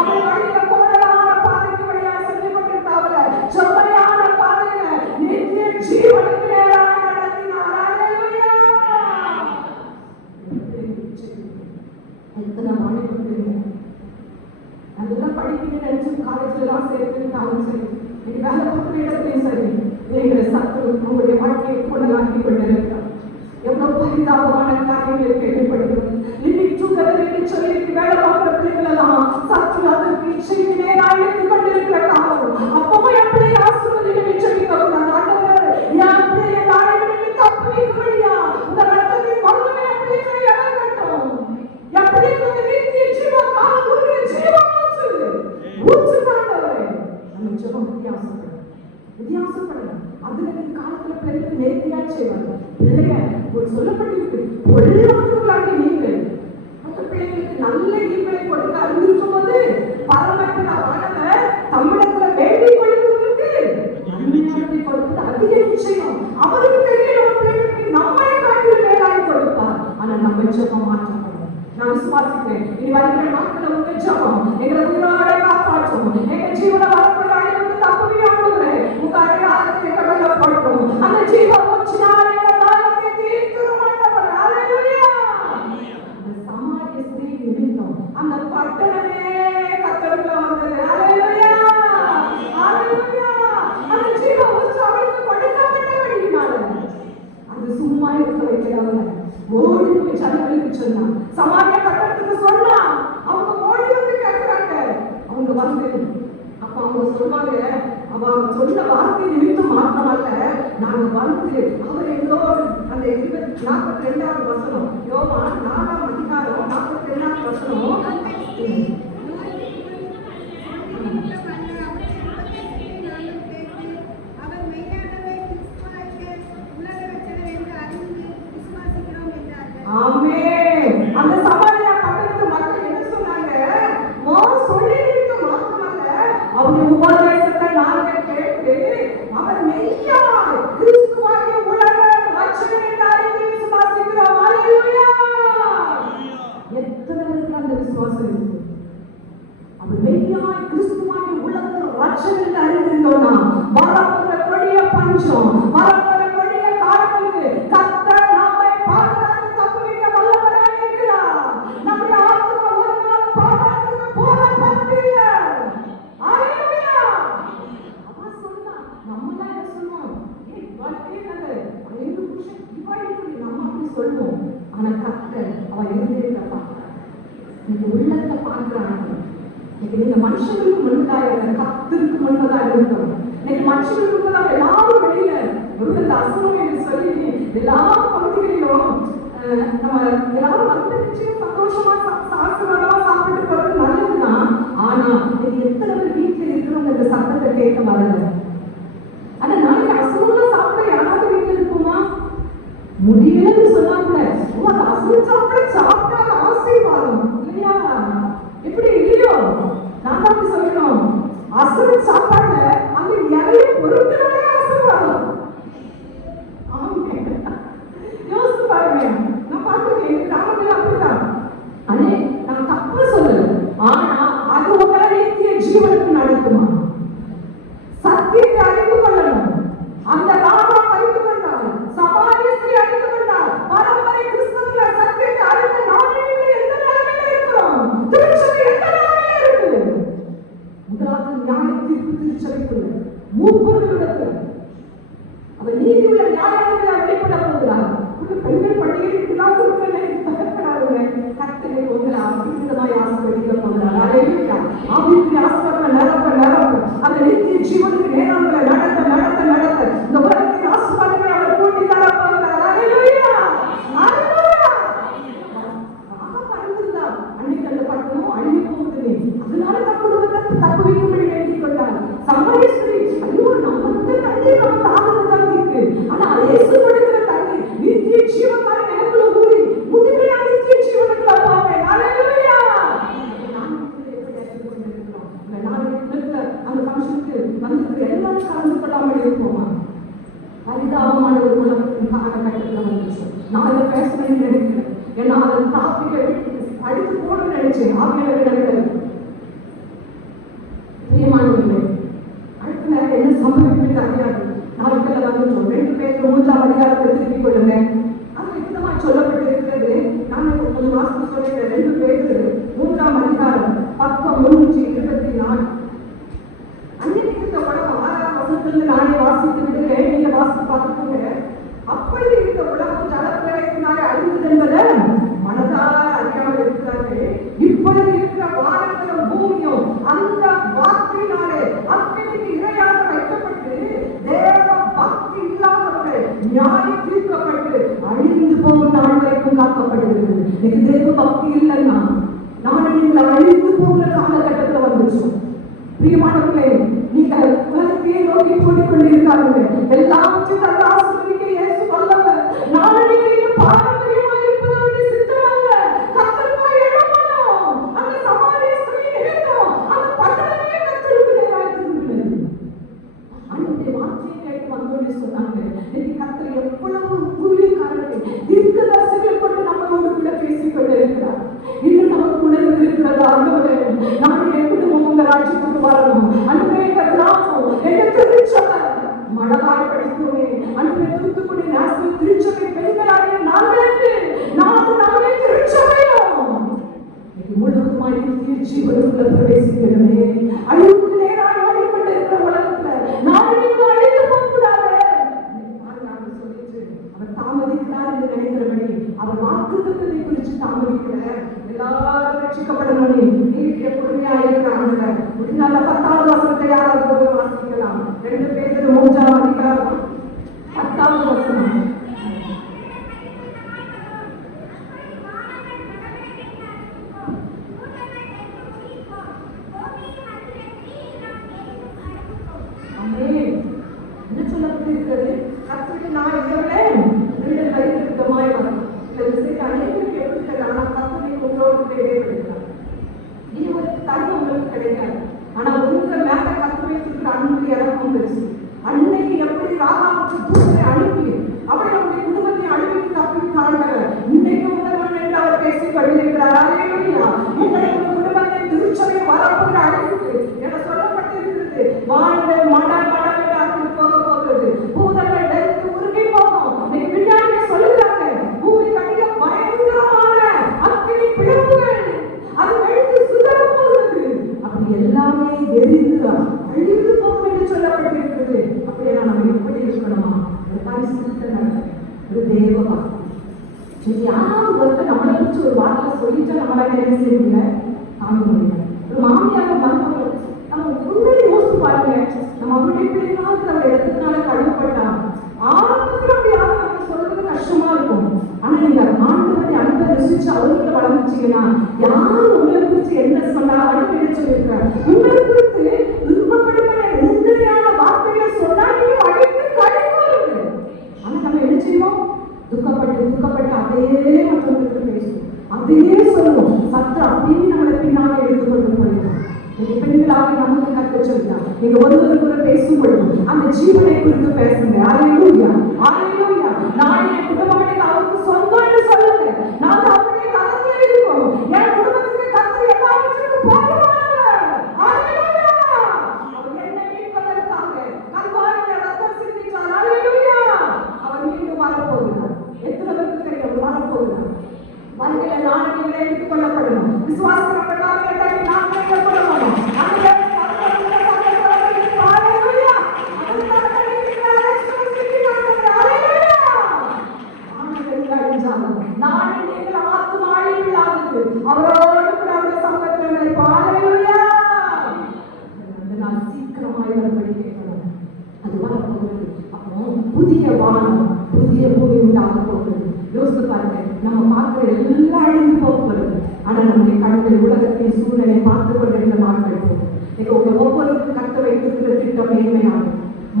அவர் வழியில கோணலான பாதைக்கு வழியா சென்று கொண்டிருந்தாவல செம்மையான பாதையில நித்திய ஜீவனுக்கு நேராக நடத்தினார். அல்லேலூயா. எத்தனை மாநிலத்தில் அதெல்லாம் படிப்பீங்கன்னு நினைச்சு காலேஜ்ல எல்லாம் சேர்த்துட்டாலும் சரி, நீங்க வேலை பார்க்குற இடத்துலையும் சரி, எங்களை சத்துரு உங்களுடைய வாழ்க்கையை கொண்டலாக்கி கொண்டிருக்கிறார். எவ்வளவு பரிதாபமான காரியங்களை கேள்விப்படுகிறோம். லிவிங் டுகெதர் என்று சொல்லி வேலை பார்க்குற பிள்ளைகளெல்லாம் சத்துரு அதற்கு இச்சைக்கு நேராக இழுத்து கொண்டிருக்கிற காலம். அப்பவும் என் பிள்ளையை ஆசீர்வதிக்க இச்சைக்க கூடாது. ஆண்டவர் என் பிள்ளையை நாளைக்கு தப்பு வைக்கும்படியா இந்த ரத்தத்தின் மருந்துமே என் பிள்ளைகளை இறங்கட்டும். என் பிள்ளைகளுக்கு நித்திய ஜீவன் காலம் கொடுக்கிற ஜீவன் ஊற்றுக்காண்டவரே நம்ம ஜெபம் வித்தியாசப்படலாம். அதுல காலத்துல பிள்ளைக்கு நேர்த்தியா செய்வாங்க. பிள்ளைங்க ஒரு சொல்லப்பட்டிருக்கு, பொல்லாதவர்களாகிய நீங்கள் அந்த பிள்ளைகளுக்கு நல்ல ஈவுகளை கொடுக்க அறிந்திருக்கும் போது பரமபிதாவானவர் தம்மிடத்துல வேண்டிக் கொள்ளுவதற்கு நன்மையானதை கொடுப்பது அதிக நிச்சயம். அவருக்கு தெரியும் நம்ம பிள்ளைகளுக்கு நம்மை காட்டில் மேலாய் கொடுப்பார். ஆனா நம்ம ஜெபம் மாற்றப்படும். நான் விசுவாசிக்கிறேன், இனி வருகிற நாட்கள் உங்க ஜெபம் எங்களை உயிரோட காப்பாற்றும், எங்க ஜீவன வரக்கூடிய அழிவுக்கு தப்புவே ஆண்டுகிறேன். உங்க அடையாளத்தை கடல போட்டும், அந்த ஜீவன் மூச்சினால் எங்க தாயத்தை தீர்த்துற மாட்டவர். அல்லேலூயா. அந்த சமாரிய ஸ்திரீ நிமித்தம் அந்த பட்டணமே கர்த்தருக்குள்ள வந்தது. அல்லேலூயா. அல்லேலூயா. அந்த ஜீவன் மூச்சு அவளுக்கு கொடுக்கப்பட்டபடியினால அது சும்மா இருக்க வைக்கிறவங்க ஓடி போய் ஜனங்களுக்கு சொன்னான், சமாரிய பட்டணத்துக்கு சொன்னான். அவங்க ஓடி வந்து கேட்கிறாங்க. அவங்க வந்து அப்ப அவங்க சொல்லுவாங்க, அவங்க சொன்ன வார்த்தை நிமித்தம் மாத்திரமல்ல, நாங்க வந்து அவர் எங்களோடு அந்த 42வது வசனம், யோவான் 4ஆம் அதிகாரம் 42வது வசனம், ஆமென். அந்த சமாரியா பட்டணத்து மக்கள் என்ன சொன்னாங்க, சொல்லிட்டு மாத்திரமல்ல, அவருடைய உபதேசத்தை நாங்க கேட்டு அவர் மெய்யாய் கிறிஸ்துவாகிய உலக ரட்சகர் என்று அறிந்து விசுவாசிக்கிறோம். அல்லேலூயா. எத்தனை பேருக்கு அந்த விசுவாசம் இருக்கு? அவர் மெய்யாய் கிறிஸ்துவாகிய உலக ரட்சகர் என்று அறிந்திருந்தோம்னா வரப்போகிற கொடிய பஞ்சம், வரப்போகிற கொடிய காலத்துக்கு கர்த்தர் நம்மை பாதுகாத்து தப்புவிக்க வல்லவராய் இருக்கிறார். நம்முடைய ஆத்மா ஒரு நாள் பாதாளத்துக்கு போகப்போவதில்லை. அல்லேலூயா. அவன் சொன்னான், நம்மளாம் என்ன சொன்னோம், வாழ்க்கையே நல்லது, 5 புருஷன் இப்படி நம்ம அப்படி சொல்லுவோம். ஆனா கர்த்தர் அவன் இருந்தேன் பார்க்கிறார், நீங்க உள்ளத்தை பார்க்கிறாங்க. நீங்க மனுஷங்களுக்கு முன்பதாக கர்த்தருக்கு முன்பதாக இருக்கணும். இன்னைக்கு மனுஷங்களுக்கு முன்பதாக எல்லாரும் வெளியில ஒரு அசுரம் என்று சொல்லி எல்லா பகுதிகளிலும் நம்ம எல்லாரும் வந்து நிச்சயம் சந்தோஷமா ஆசீர்வாதமா சாப்பிட்டு போறது நல்லதுதான். ஆனா இது எத்தனை பேர் வீட்டுல இருக்கிறவங்க இந்த சத்தத்தை கேட்க வரல. ஆனா நாளைக்கு அசுரமா சாப்பிட யாராவது வீட்டுல இருக்குமா? முடியலன்னு சொன்னா கூட அந்த அசுரம் சாப்பிட்டா ஆசீர்வாதம் இல்லையா? எப்படி இல்லையோ? நான் தான் சொல்லணும், அசுரன் சாப்பாடுல அந்த இலையை பொறுக்கிறதே ஆசீர்வாதம். யோசிச்சு பாருங்க, நான் பார்த்துருக்கேன் கிராமத்துல அப்படிதான். அண்ணே நான் தப்பா சொல்லல, ஆனா அது உங்களை நித்திய ஜீவனுக்கு நடக்குமா? சத்தியத்தை அறிந்து கொள்ளணும். அந்த ராகம் அறிந்து கொண்டால், சமாரியத்தை அறிந்து கொண்டால், பரம்பரை கிறிஸ்தவ சத்தியத்தை அறிந்த நாளிலே எந்த நிலைமையில இருக்கிறோம்? திருச்சபை எந்த நிலைமையில இருக்கு? முதலாவது நியாய தீர்ப்பு திருச்சபைக்குள்ள மூப்பர்களிடத்தில் அவர் நீதியுள்ள நியாயங்களை வெளிப்பட போகிறார். பெண்கள் பண்டிகைக்கு கொடுக்க தகப்படாதுங்க. கர்த்தரை அழிய போகுது. அதனால தன் குடும்பத்தை தப்பு வைக்கும்படி வேண்டிக் கொண்டார். சமாளேஸ்வரி, ஐயோ நம்ம தண்ணி நம்ம தாகத்தான் இருக்கு, ஆனா இயேசு கொடுக்கிற தண்ணி நித்திய ஜீவனாய் எனக்குள்ள ஊறி முதுமையா நித்திய ஜீவனுக்குள்ள போவேன். ஹalleluya. அந்த ஃபங்க்ஷனுக்கு வந்து எல்லாரும் கலந்து கொள்ளாமல் இருப்போமா? பரிதாபமான ஒரு உலகத்தின் காலகட்டத்தில் வந்துச்சு. நான் இதை பேசணும்னு நினைக்கிறேன். ஏன்னா அதை டாபிக்கை அடுத்து போகணும்னு நினைச்சேன். ஆகியவர்கள் பிரியமானவர்களே, அடுத்த நேரம் என்ன சம்பவிக்கிறது அறியாது. நாட்கள் வந்துட்டோம். 2 பேர் 3ஆம் அதிகாரத்தை திருப்பிக் கொள்ளுங்க. அது விதமா சொல்லப்பட்டிருக்கிறது. நான் கொஞ்சம் வாசித்து சொல்லிட்டேன். 2 பேர் 3ஆம் அதிகாரம் பக்கம் 324. அன்னைக்கு இருந்த உலகம் 6ஆம் வசனத்திலிருந்து நானே வாசித்து விடுகிறேன். நீங்க வாசித்து பார்த்துக்கோங்க. அப்படி இருந்த உலகம் ஜலப்பிரளயத்தினாலே அழிந்தது என்பதை மனதார அறியாமல் இருக்கிறார்கள். இப்பொழுது இருக்கிற வானங்களும் பூமியும் அந்த வார்த்தையினாலே அக்கினிக்கு இரையாக வைக்கப்பட்டு தேவ பக்தி இல்லாதவர்கள் நியாய தீர்க்கப்பட்டு அழிந்து போகும் நாள் வரைக்கும் காக்கப்படுகிறது. எனக்கு தேவ பக்தி இல்லைன்னா நான் நீங்கள் அழிந்து போகிற காலகட்டத்தில் வந்துச்சோம். பிரியமானவர்களே, நீங்கள் உலகத்தையே நோக்கி போட்டுக்கொண்டிருக்கார்கள். எல்லாவற்றையும் தந்த ஆசீர்வதிக்க இயேசு வல்லவர். நாளைக்கு பாரம்பரியமாக இருப்பதற்கு சித்தமல்ல. கர்த்தருக்காய் எழும்பணும். அந்த சமாரியஸ்திரியை நினைத்தோம். அந்த பட்டணமே கர்த்தருக்கு நேராயிருக்கிறது. அன்றைய வார்த்தையை கேட்டு வந்தோன்னு சொன்னாங்க. இன்னைக்கு கர்த்தர் எவ்வளவு ஊழியக்காரர்கள் தீர்க்கதரிசிகள் கொண்டு நம்மளோடு கூட பேசிக் கொண்டிருக்கிறார். இன்னும் நமக்கு உணர்வு இருக்கிறதா? ஆண்டவரே, நான் என் குடும்பம் உங்க ராஜ்யத்துக்கு வரணும். அன்றைய கிராமம் எனக்கு திருச்சபை மழவாய் படிக்கிறோமே. அன்றைய தூத்துக்குடி நேசனல் திருச்சபை பெண்களாகிய நாங்களே திருச்சபையும் முழுவதுமாய் நித்திய ஜீவனுக்குள்ள பிரவேசிக்கிறதே. அழிவுக்கு நேராக ஓடிக்கொண்டிருக்கிற உலகத்துல நாளைக்கு அழிந்து போகக்கூடாது. அவர் தாமதிக்கிறார் என்று நினைக்கிறபடி அவர் வாக்குத்தத்தத்தை குறித்து தாமதிக்கிறார். எல்லாரும் ரட்சிக்கப்படணும். நீங்க பொறுமையா இருக்கிறாங்க. முடிந்தால 10ஆவது வசனத்தை யாராவது வாசிக்கலாம். 2 பேர் 3ஆம் அதிகாரம் 10ஆவது வசனம். என்ன சொல்லப்பட்டிருக்கிறது? கர்த்தருக்கு நான் இதோட 2 கைவிட்டமாய் வரும். இந்த விஷயத்தை அனைவருக்கு எப்படி தெரியலாம்? கர்த்தரை உங்களோடு இடைப்படுகிறார். இனி ஒரு தன்மை உங்களுக்கு கிடைக்காது. ஆனா உங்க மேல கர்த்தரை இருக்கிற அன்பு இறக்கம் பெருசு. அன்னைக்கு எப்படி ராகாவுக்கு தூதரை அனுப்பி அவரை உங்களுடைய குடும்பத்தை அனுப்பி தப்பித்தார்கள். இன்னைக்கு உங்களுடன் என்று அவர் பேசிக் கொண்டிருக்கிறார். ஹalleluya. உங்களுடைய குடும்பத்தை திருச்சபை வரப்போகிற அழைப்பு என சொல்லப்பட்டிருக்கிறது. வானங்கள் மடமடமடாக போக போகிறது. பூதங்கள் வெறுத்து உருகி போகும். இன்னைக்கு விஞ்ஞானிகள் சொல்லுறாங்க, பூமி கடில பயங்கரமான அக்கினி பிளவுகள் அது வெடித்து சுடர போகிறது. அப்படி எல்லாமே எரிந்து அழிந்து போகும் என்று சொல்லப்பட்டிருக்கிறது. அப்படியே நம்ம எப்படி இருக்கணுமா? ஒரு பரிசுத்த ஒரு தேவ வார்த்தை. சரி, யாராவது ஒருத்தர் நம்மளை குறிச்சு ஒரு வார்த்தை சொல்லிட்டா நம்மளால என்ன செய்ய முடியல? தாங்க முடியல. ஒரு மாமியாக மருத்துவர்கள் நம்ம உண்மையை யோசித்து பாருங்க. நம்ம அவருடைய பிள்ளைகளாக நம்ம இடத்துக்குனால கழுவப்பட்டா ஆரம்பத்தில் அப்படி யாரும் நம்ம சொல்றது கஷ்டமா இருக்கும். ஆனா நீங்க ஆண்டவரை அன்பை ருசிச்சு அவர்கிட்ட வளர்ந்துச்சீங்கன்னா யாரும் உங்களை குறிச்சு என்ன சொன்னாலும் என்ன சொல்லியிருக்காரு? உங்களை குறித்து விருப்பப்படுகிற உண்மையான வார்த்தைகளை சொன்னா நீங்க அழைத்து கழிவுங்க. ஆனா நம்ம என்ன செய்வோம்? துக்கப்பட்டு அதே மற்றவங்களுக்கு பேசுவோம், அதையே சொல்லுவோம். சத்து அப்படியே நம்மளை பின்னாக எடுத்துக்கொண்டு போயிடும். பெண்களாக நமக்கு கற்க சொல்லிட்டாங்க. நீங்க ஒருவருக்கு ஒரு பேசும் பொழுது அந்த ஜீவனை குறித்து பேசுங்க. ஹalleluya, ஹalleluya. நான் என் குடும்பத்துக்கு அவருக்கு சொந்தம்னு சொல்லுங்க. நான் அவருடைய கரத்துல இருக்கோம். என் குடும்பத்துக்கு கர்த்தர் எல்லாவற்றுக்கும் போதுமானவர். ஹalleluya. அவர் என்னை மீட்பதற்காக கல்வாரியில ரத்தம் சிந்தித்தார். ஹalleluya. அவர் மீண்டும் வரப்போகிறார். எத்தனை பேருக்கு தெரியும்? வரப்போகிறார். வாழ்க்கையில நாணயங்களை எடுத்துக் கொள்ளப்படணும். விசுவாசம் பிரகாரம் நாம் கொள்ளப்படணும். அவரோடு கூட அவருடைய சம்பளங்களை பாலையா நான் சீக்கிரமாய் வரும்படி கேட்கணும். அது வரப்போகுது. அப்போ புதிய வானம் புதிய பூமி உண்டாக போகுது. யோசித்து பாருங்க, நம்ம பார்க்கிற எல்லாம் அழிந்து போகிறது. ஆனா நம்முடைய கண்கள் உலகத்தின் சூழ்நிலை பார்த்து கொண்டிருந்த நாட்கள் போகும். உங்க ஒவ்வொருவருக்கும் கத்த வைத்திருக்கிற திட்டம் மேன்மையானது,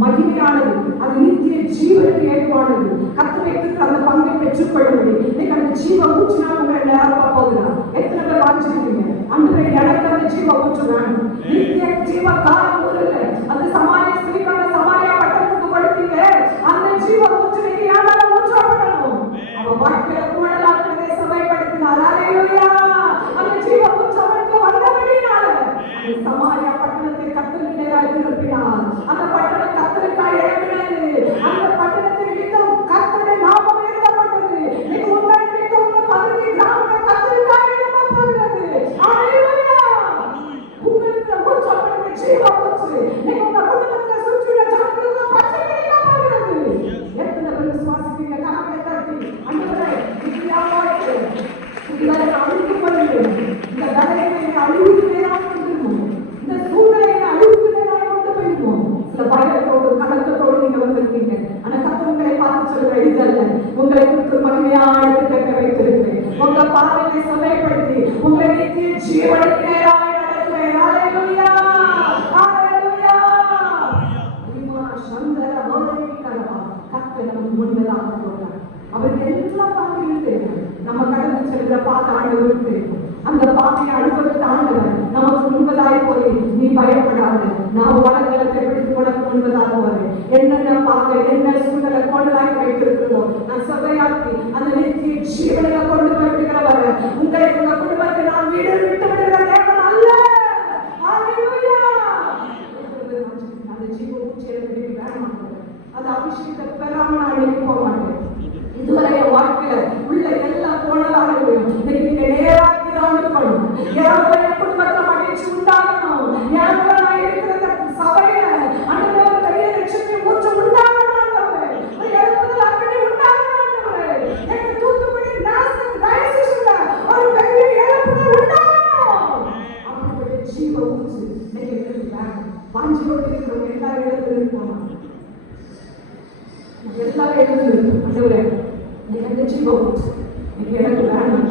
மகிமையானது, அது நித்திய ஜீவனுக்கு ஏதுவானது. கத்த வைத்திருக்கிற அந்த பங்கை பெற்றுக்கொள்ள முடியும். இன்னைக்கு அந்த ஜீவ ஊற்றினா உங்களை நேரமா போகிறார். எத்தனை பேர் வாஞ்சிருக்கீங்க? அன்று எனக்கு அந்த ஜீவ ஊற்று வேணும். நித்திய ஜீவ காலம் ஊரல அந்த சமாளிய ஸ்ரீகான சமாளியா பட்டணத்துக்கு படுத்தீங்க. அந்த ஜீவ ஊற்று நீங்க யாரால ஊற்றப்படணும்? அவ வாழ்க்கையில கூடலாக்கிறதை சபைப்படுத்தினார். அல்லேலூயா. அந்த ஜீவ ஊற்று அவனுக்கு வந்தபடினால சமாரியா பட்டணத்தை கத்தலுடையாய் திருப்பினார். அந்த பட்டணம் கத்தலுக்காய் எழுப்பினது. அந்த பட்டணத்தின் நிமித்தம் கர்த்தருடைய நாமம் உயர்த்தப்பட்டது. நீங்க உங்கள் நிமித்தம் உங்க பகுதி கிராமங்கள் கத்தலுக்காய் எழுப்பப்படுகிறது. அல்லேலூயா. உங்களுக்கு ஊற்றப்படுகிற ஜீவ ஊற்று நீங்க உங்க குடும்பத்தை சுற்றியுள்ள ஜனங்களுக்கு பச்சைப்படுத்தப்படுகிறது. எத்தனை பேர் விசுவாசிப்பீங்க? கரங்களை தட்டி ஆண்டவரே இப்படியாவது இதுவரை அழித்து கொள்ளுங்கள். இந்த தடையை அழிவுக்கு நேராக கொண்டிருந்தோம். இந்த சூழ்நிலையை அழிவுக்கு நேராக கொண்டு போயிருந்தோம். சில பயத்தோடு கலக்கத்தோடு நீங்க வந்திருக்கீங்க. ஆனா கத்தவங்களை பார்த்து சொல்ற இதல்ல, உங்களை குறித்து மகிமையான திட்டத்தை வைத்திருக்கிறேன். உங்க பாதையை சபைப்படுத்தி உங்களை நித்திய ஜீவனுக்கு நேராக நடத்துவேன். அல்லேலூயா. அல்லேலூயா. சந்தர மோதிக்கரவா கர்த்தர் நமக்கு முன்னதாக போகிறார். அவருக்கு எல்லா பாதையும் தெரியும். நம்ம கடந்து செல்கிற பாதை ஆண்டவருக்கு தெரியும். அந்த பாதையை அடுப்பதற்கு ஆண்டவர் நமக்கு முன்பதாய் போய் நீ பயப்படாது, நான் வளங்களை பிடித்து உனக்கு முன்பதாக போறேன். என்னென்ன பாதை என்ன சூழ்நிலை கொண்டதாக்கி வைத்திருக்கிறதோ நான் சபையாக்கி அந்த நித்திய ஜீவனை கொண்டு போய்கிறவர் உங்களை உங்க குடும்பத்தை நான் வீடு விட்டு விடுகிற தேவன் அல்ல. அல்லேலூயா. அந்த ஜீவ ஊற்றியை வேணாம், அந்த அபிஷேகத்தை பெறாம நான் எழுதி போக மாட்டேன். இதுவரை என் வாழ்க்கையில உள்ள எல்லா கோணலாகலையும் இன்னைக்கு நீங்க நேராக்கி தான் இருக்கணும். யாரோட என் குடும்பத்தை மகிழ்ச்சி உண்டாகணும். யாரோட நான் இருக்கிற சபையில அந்த பெரிய லட்சத்தை மூச்சு உண்டாகணும். எழுப்புதல் அப்படி உண்டாகணும். எனக்கு தூத்துக்குடி நாசம் தயசில ஒரு பெரிய எழுப்புதல் உண்டாகணும். அப்படிப்பட்ட ஜீவ மூச்சு இன்னைக்கு வேணும். பாஞ்சு கொண்டு இருக்கிறவங்க எல்லா இடத்துல இருக்கணும். எல்லாரும் எழுந்து ஆண்டவரே எனக்கு ஜீவ ஊற்று எனக்கு எனக்கு வேணும்.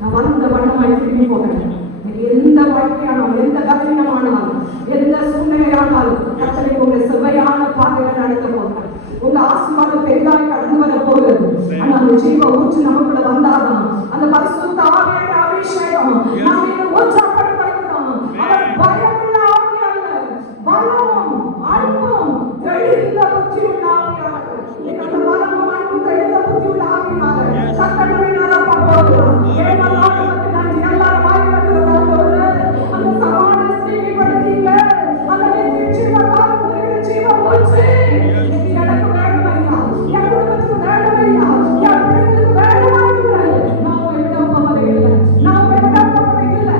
நான் வந்த வண்ணமாய் திரும்பி போகிறேன். எனக்கு எந்த வாழ்க்கையானாலும் எந்த கவனமானாலும் எந்த சூழ்நிலையானாலும் கர்த்தரை உங்க செவ்வையான பாதையில நடத்த போகிறேன். உங்க ஆசீர்வாதம் பெரிதாய் கடந்து வர போகிறது. ஆனா அந்த ஜீவ ஊற்று நமக்குள்ள வந்தாதான் அந்த பரிசுத்த ஆவியான அபிஷேகம் நாம் இங்க ஊற்றப்படுகிறோம். அவர் பயமுள்ள ஆவி அல்ல, பலம் அன்பும் தெளிந்த புத்தி உள்ள ஆவியானவர். அந்த பலமும் அன்பும் தெளிந்த புத்தி உள்ள ஆவியானவர் சக்கரவினால போகிறோம். ஏமாற்றம் நன்றி எல்லாரும் வாய்ப்பு அந்த சமான ஸ்திரீ படுத்தீங்க. அந்த நிச்சய காலம் இருக்கிற ஜீவ ஊற்று இன்னைக்கு எனக்கு வேணுமையா, என் குடும்பத்துக்கு வேணுமையா, என் பிள்ளைகளுக்கு வேணுமையா. நாம் விட போவதே இல்லை, நாம் விட போவதே இல்லை.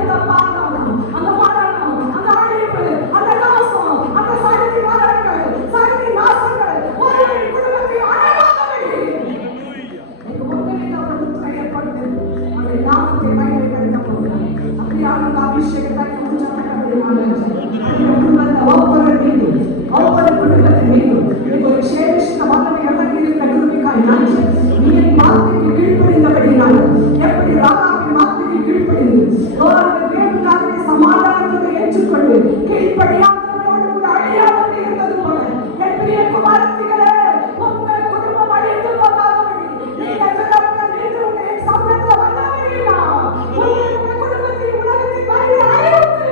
அந்த பாதாளம், அந்த மரணம், அந்த அழிவு, அந்த நாசம், அந்த சகதி மரணங்கள், சகதி நாசங்கள் ஒருவரின் குடும்பத்தை அழகாதபடி எங்க முன்னிலையில் அவர்கள் துணையப்பட்டு அவருடைய நாமத்தை மகிமைப்படுத்த போகிறார். அப்படியான அந்த அபிஷேகத்தை ஒவ்வொரு குடும்பத்தின் மீதும் ஒரு சேஷித்த வல்லமை இறங்கியிருக்கிற கிருபைக்காய் நன்றி. நீ என் வார்த்தைக்கு கீழ்ப்படிந்தபடினால் எப்படி ராகாவின் வார்த்தைக்கு கீழ்ப்படிந்து தேவனுக்காக சமாதானத்தை ஏற்றுக்கொண்டு கீழ்ப்படியாதவர்களோடு கூட அழியாமல் இருந்தது போல என் பிரிய குமாரத்திகளே உங்கள் குடும்பம் அழிந்து போகாதபடி நீங்கள் உங்கள் சமூகத்தில் வந்தவர்களா உங்கள் குடும்பத்தை உலகத்தை காரிய அழிவுக்கு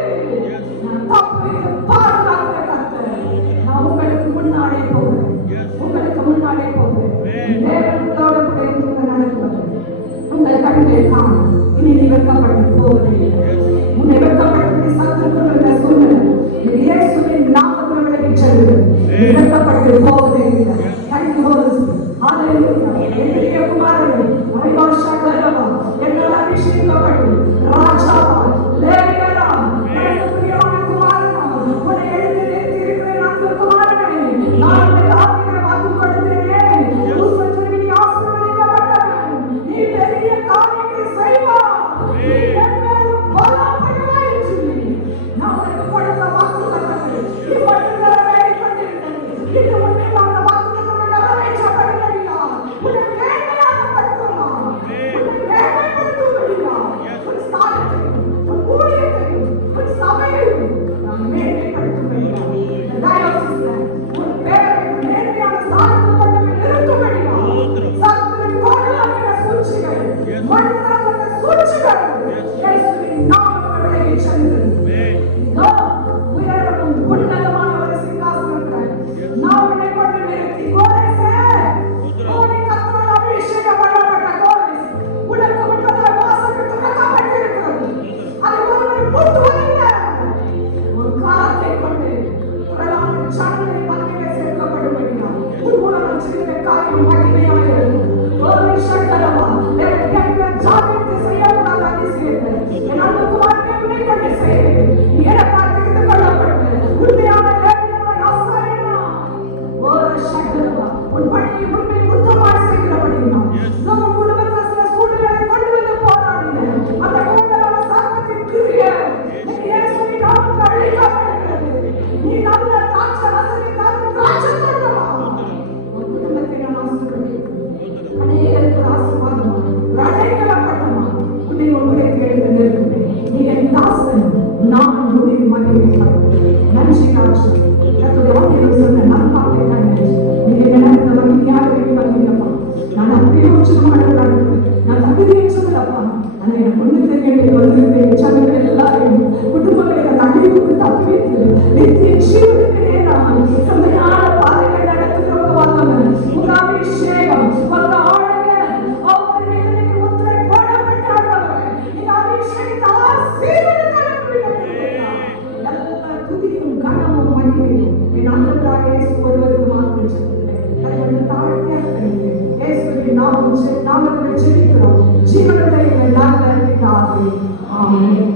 நான் தப்பு பாதுகாக்கிற கர்த்தர். நான் உங்களுக்கு முன்னாலே போகிறேன், உங்களுக்கு முன்னாலே போகிறேன். தேவனோடு கூட இருந்து நடத்துவது உங்கள் கண்களை காணும். இனி நீ வெட்கப்பட்டு போவதில்லை. உன்னை வெட்கப்பட்டு சத்துருக்குள்ள சூழ்நிலை இயேசுவின் நாமத்தில் விலகிச் செல்வது. நீ வெட்கப்பட்டு போவதே இல்லை. Thank you, Holy Spirit. Hallelujah. என்னுடைய குமாரர்கள் ஐவாஷா கரவா என்னால் அபிஷேகிக்கப்பட்டு ராஜாவா லேவியரா எனக்கு பிரியமான குமாரனா உன்னை எழுந்து நிறுத்தியிருக்கிறேன். அன்பு குமாரனே, நான் உனக்கு ஆவிகளை வாக்கு கொடுக்கிறேன். நீ ஆசீர்வதிக்கப்பட்டவன். நீ பெரிய காரியங்களை செய்வாய். நீ என்மேல் பலப்படுவாய் என்று சொல்லி நான் உனக்கு கொடுத்த வாக்கு கொடுத்தது இப்பொழுது நிறைவேறி கொண்டிருக்கிறது. இது உண்மையில் அந்த வாக்கு நிறைவேற்றப்படுகிறதா? உன்னை மேன்மையாகப்படுத்துமா? உன்னை மேன்மைப்படுத்தும்படியா? உன் ஸ்தானத்தையும் உன் ஊழியத்தையும் உன் சபையையும் நான் மேன்மைப்படுத்தும்படியா? இந்த டயோசிஸ்ல உன் பேரை மேன்மையான ஸ்தானத்தில் கொண்டு போய் நிறுத்தும்படியா? சத்துருவின் கோடான சூழ்ச்சிகள், மனிதர்களோட சூழ்ச்சிகள் இயேசுவின் நாமத்தில் விலகிச் செல்கிறது. இதோ உயரமும் உன்னதமான ஒரு சிங்காசனத்தில் நான் உன்னை கொண்டு நிறுத்தி கோரேசே, உன்னை கர்த்தரால் அபிஷேகம் பண்ணப்பட்ட கோரேஸ், உனக்கு முன்பதாக வாசல் திறக்கப்பட்டிருக்கிறது. அதை ஒருவர் பூட்டுவதில்லை. ஒரு காலத்தை கொண்டு குரலான ஜனங்களை மத்தியிலே சேர்க்கப்படும்படியா உன் மூலம் செய்கிற காரியம் மகிமையாக இருக்கும். ஒரு சட்டமா ஜாகிரதை செய்யக்கூடாத அதிசயத்தை என் அன்பு குமாரனை உன்னை கொண்டு செய்கிறேன். நீ எனக்காக தெரிந்து கொள்ளப்பட்டு உண்மையான தேவனாய் ஆசாரியனா ஒரு சட்டமா உன் பணியை உண்மை உத்தமமாய் செய்கிறபடியா நம் குடும்பத்தில் சில சூழ்நிலைகளை கொண்டு வந்து போராடினேன். அந்த கோட்டரான சாத்தத்தின் கிரியை இயேசுவின் நாமத்தில் அழிக்கப்படுகிறது. நீ நல்ல திராட்சை ரசத்தை தரும் திராட்சை தோட்டமா உன் குடும்பத்தை நான் ஆசீர்வதிக்கிறேன். அநேகருக்கு ஆசீர்வாதமா அடைக்கலப்பட்டமா உன்னை உன்னுடைய கேள்வி நிறுத்துவேன். நீ என் தாசன், நான் உன்னுடைய மகிமைப்படுத்துவேன். நன்றி ராஜா. கர்த்தருடைய வார்த்தையில் சொன்ன நல்வார்த்தை நன்றி. நீங்க எனக்கு மகிமையாக வந்தீங்கப்பா. நான் அப்பிரயோஜனமானவளாக நான் தகுதியற்றவளப்பா. ஆனா எனக்கு ஒண்ணு தெரியவில்லை. வந்திருக்கிறேன் ஜனங்கள் எல்லாரையும் குடும்பங்களை அழிவுக்கு தப்பித்து நித்திய ஜீவனுக்கு நேராக செம்மையான பாதைகள் நடத்துகிறவங்க வந்தவன் உங்க அபிஷேகம் உங்க ஆளுங்க அவங்க வேதனைக்கு முத்திரை போடப்பட்டார்கள். இந்த அபிஷேகத்தை ஆசீர்வதிக்கப்பட்டீர்கள். எல்லா துதியும் கனமும் மகிமையும் என் ஆண்டவராக இயேசு ஒருவருக்கு மாத்திரம் செலுத்துகிறேன். அதை தாழ்த்தியாக கிடைக்கிறேன். இயேசுவின் நாமத்தில் ஜெபிக்கிறோம். ஜீவனுடைய நல்ல பிதாவே. ஆமென்.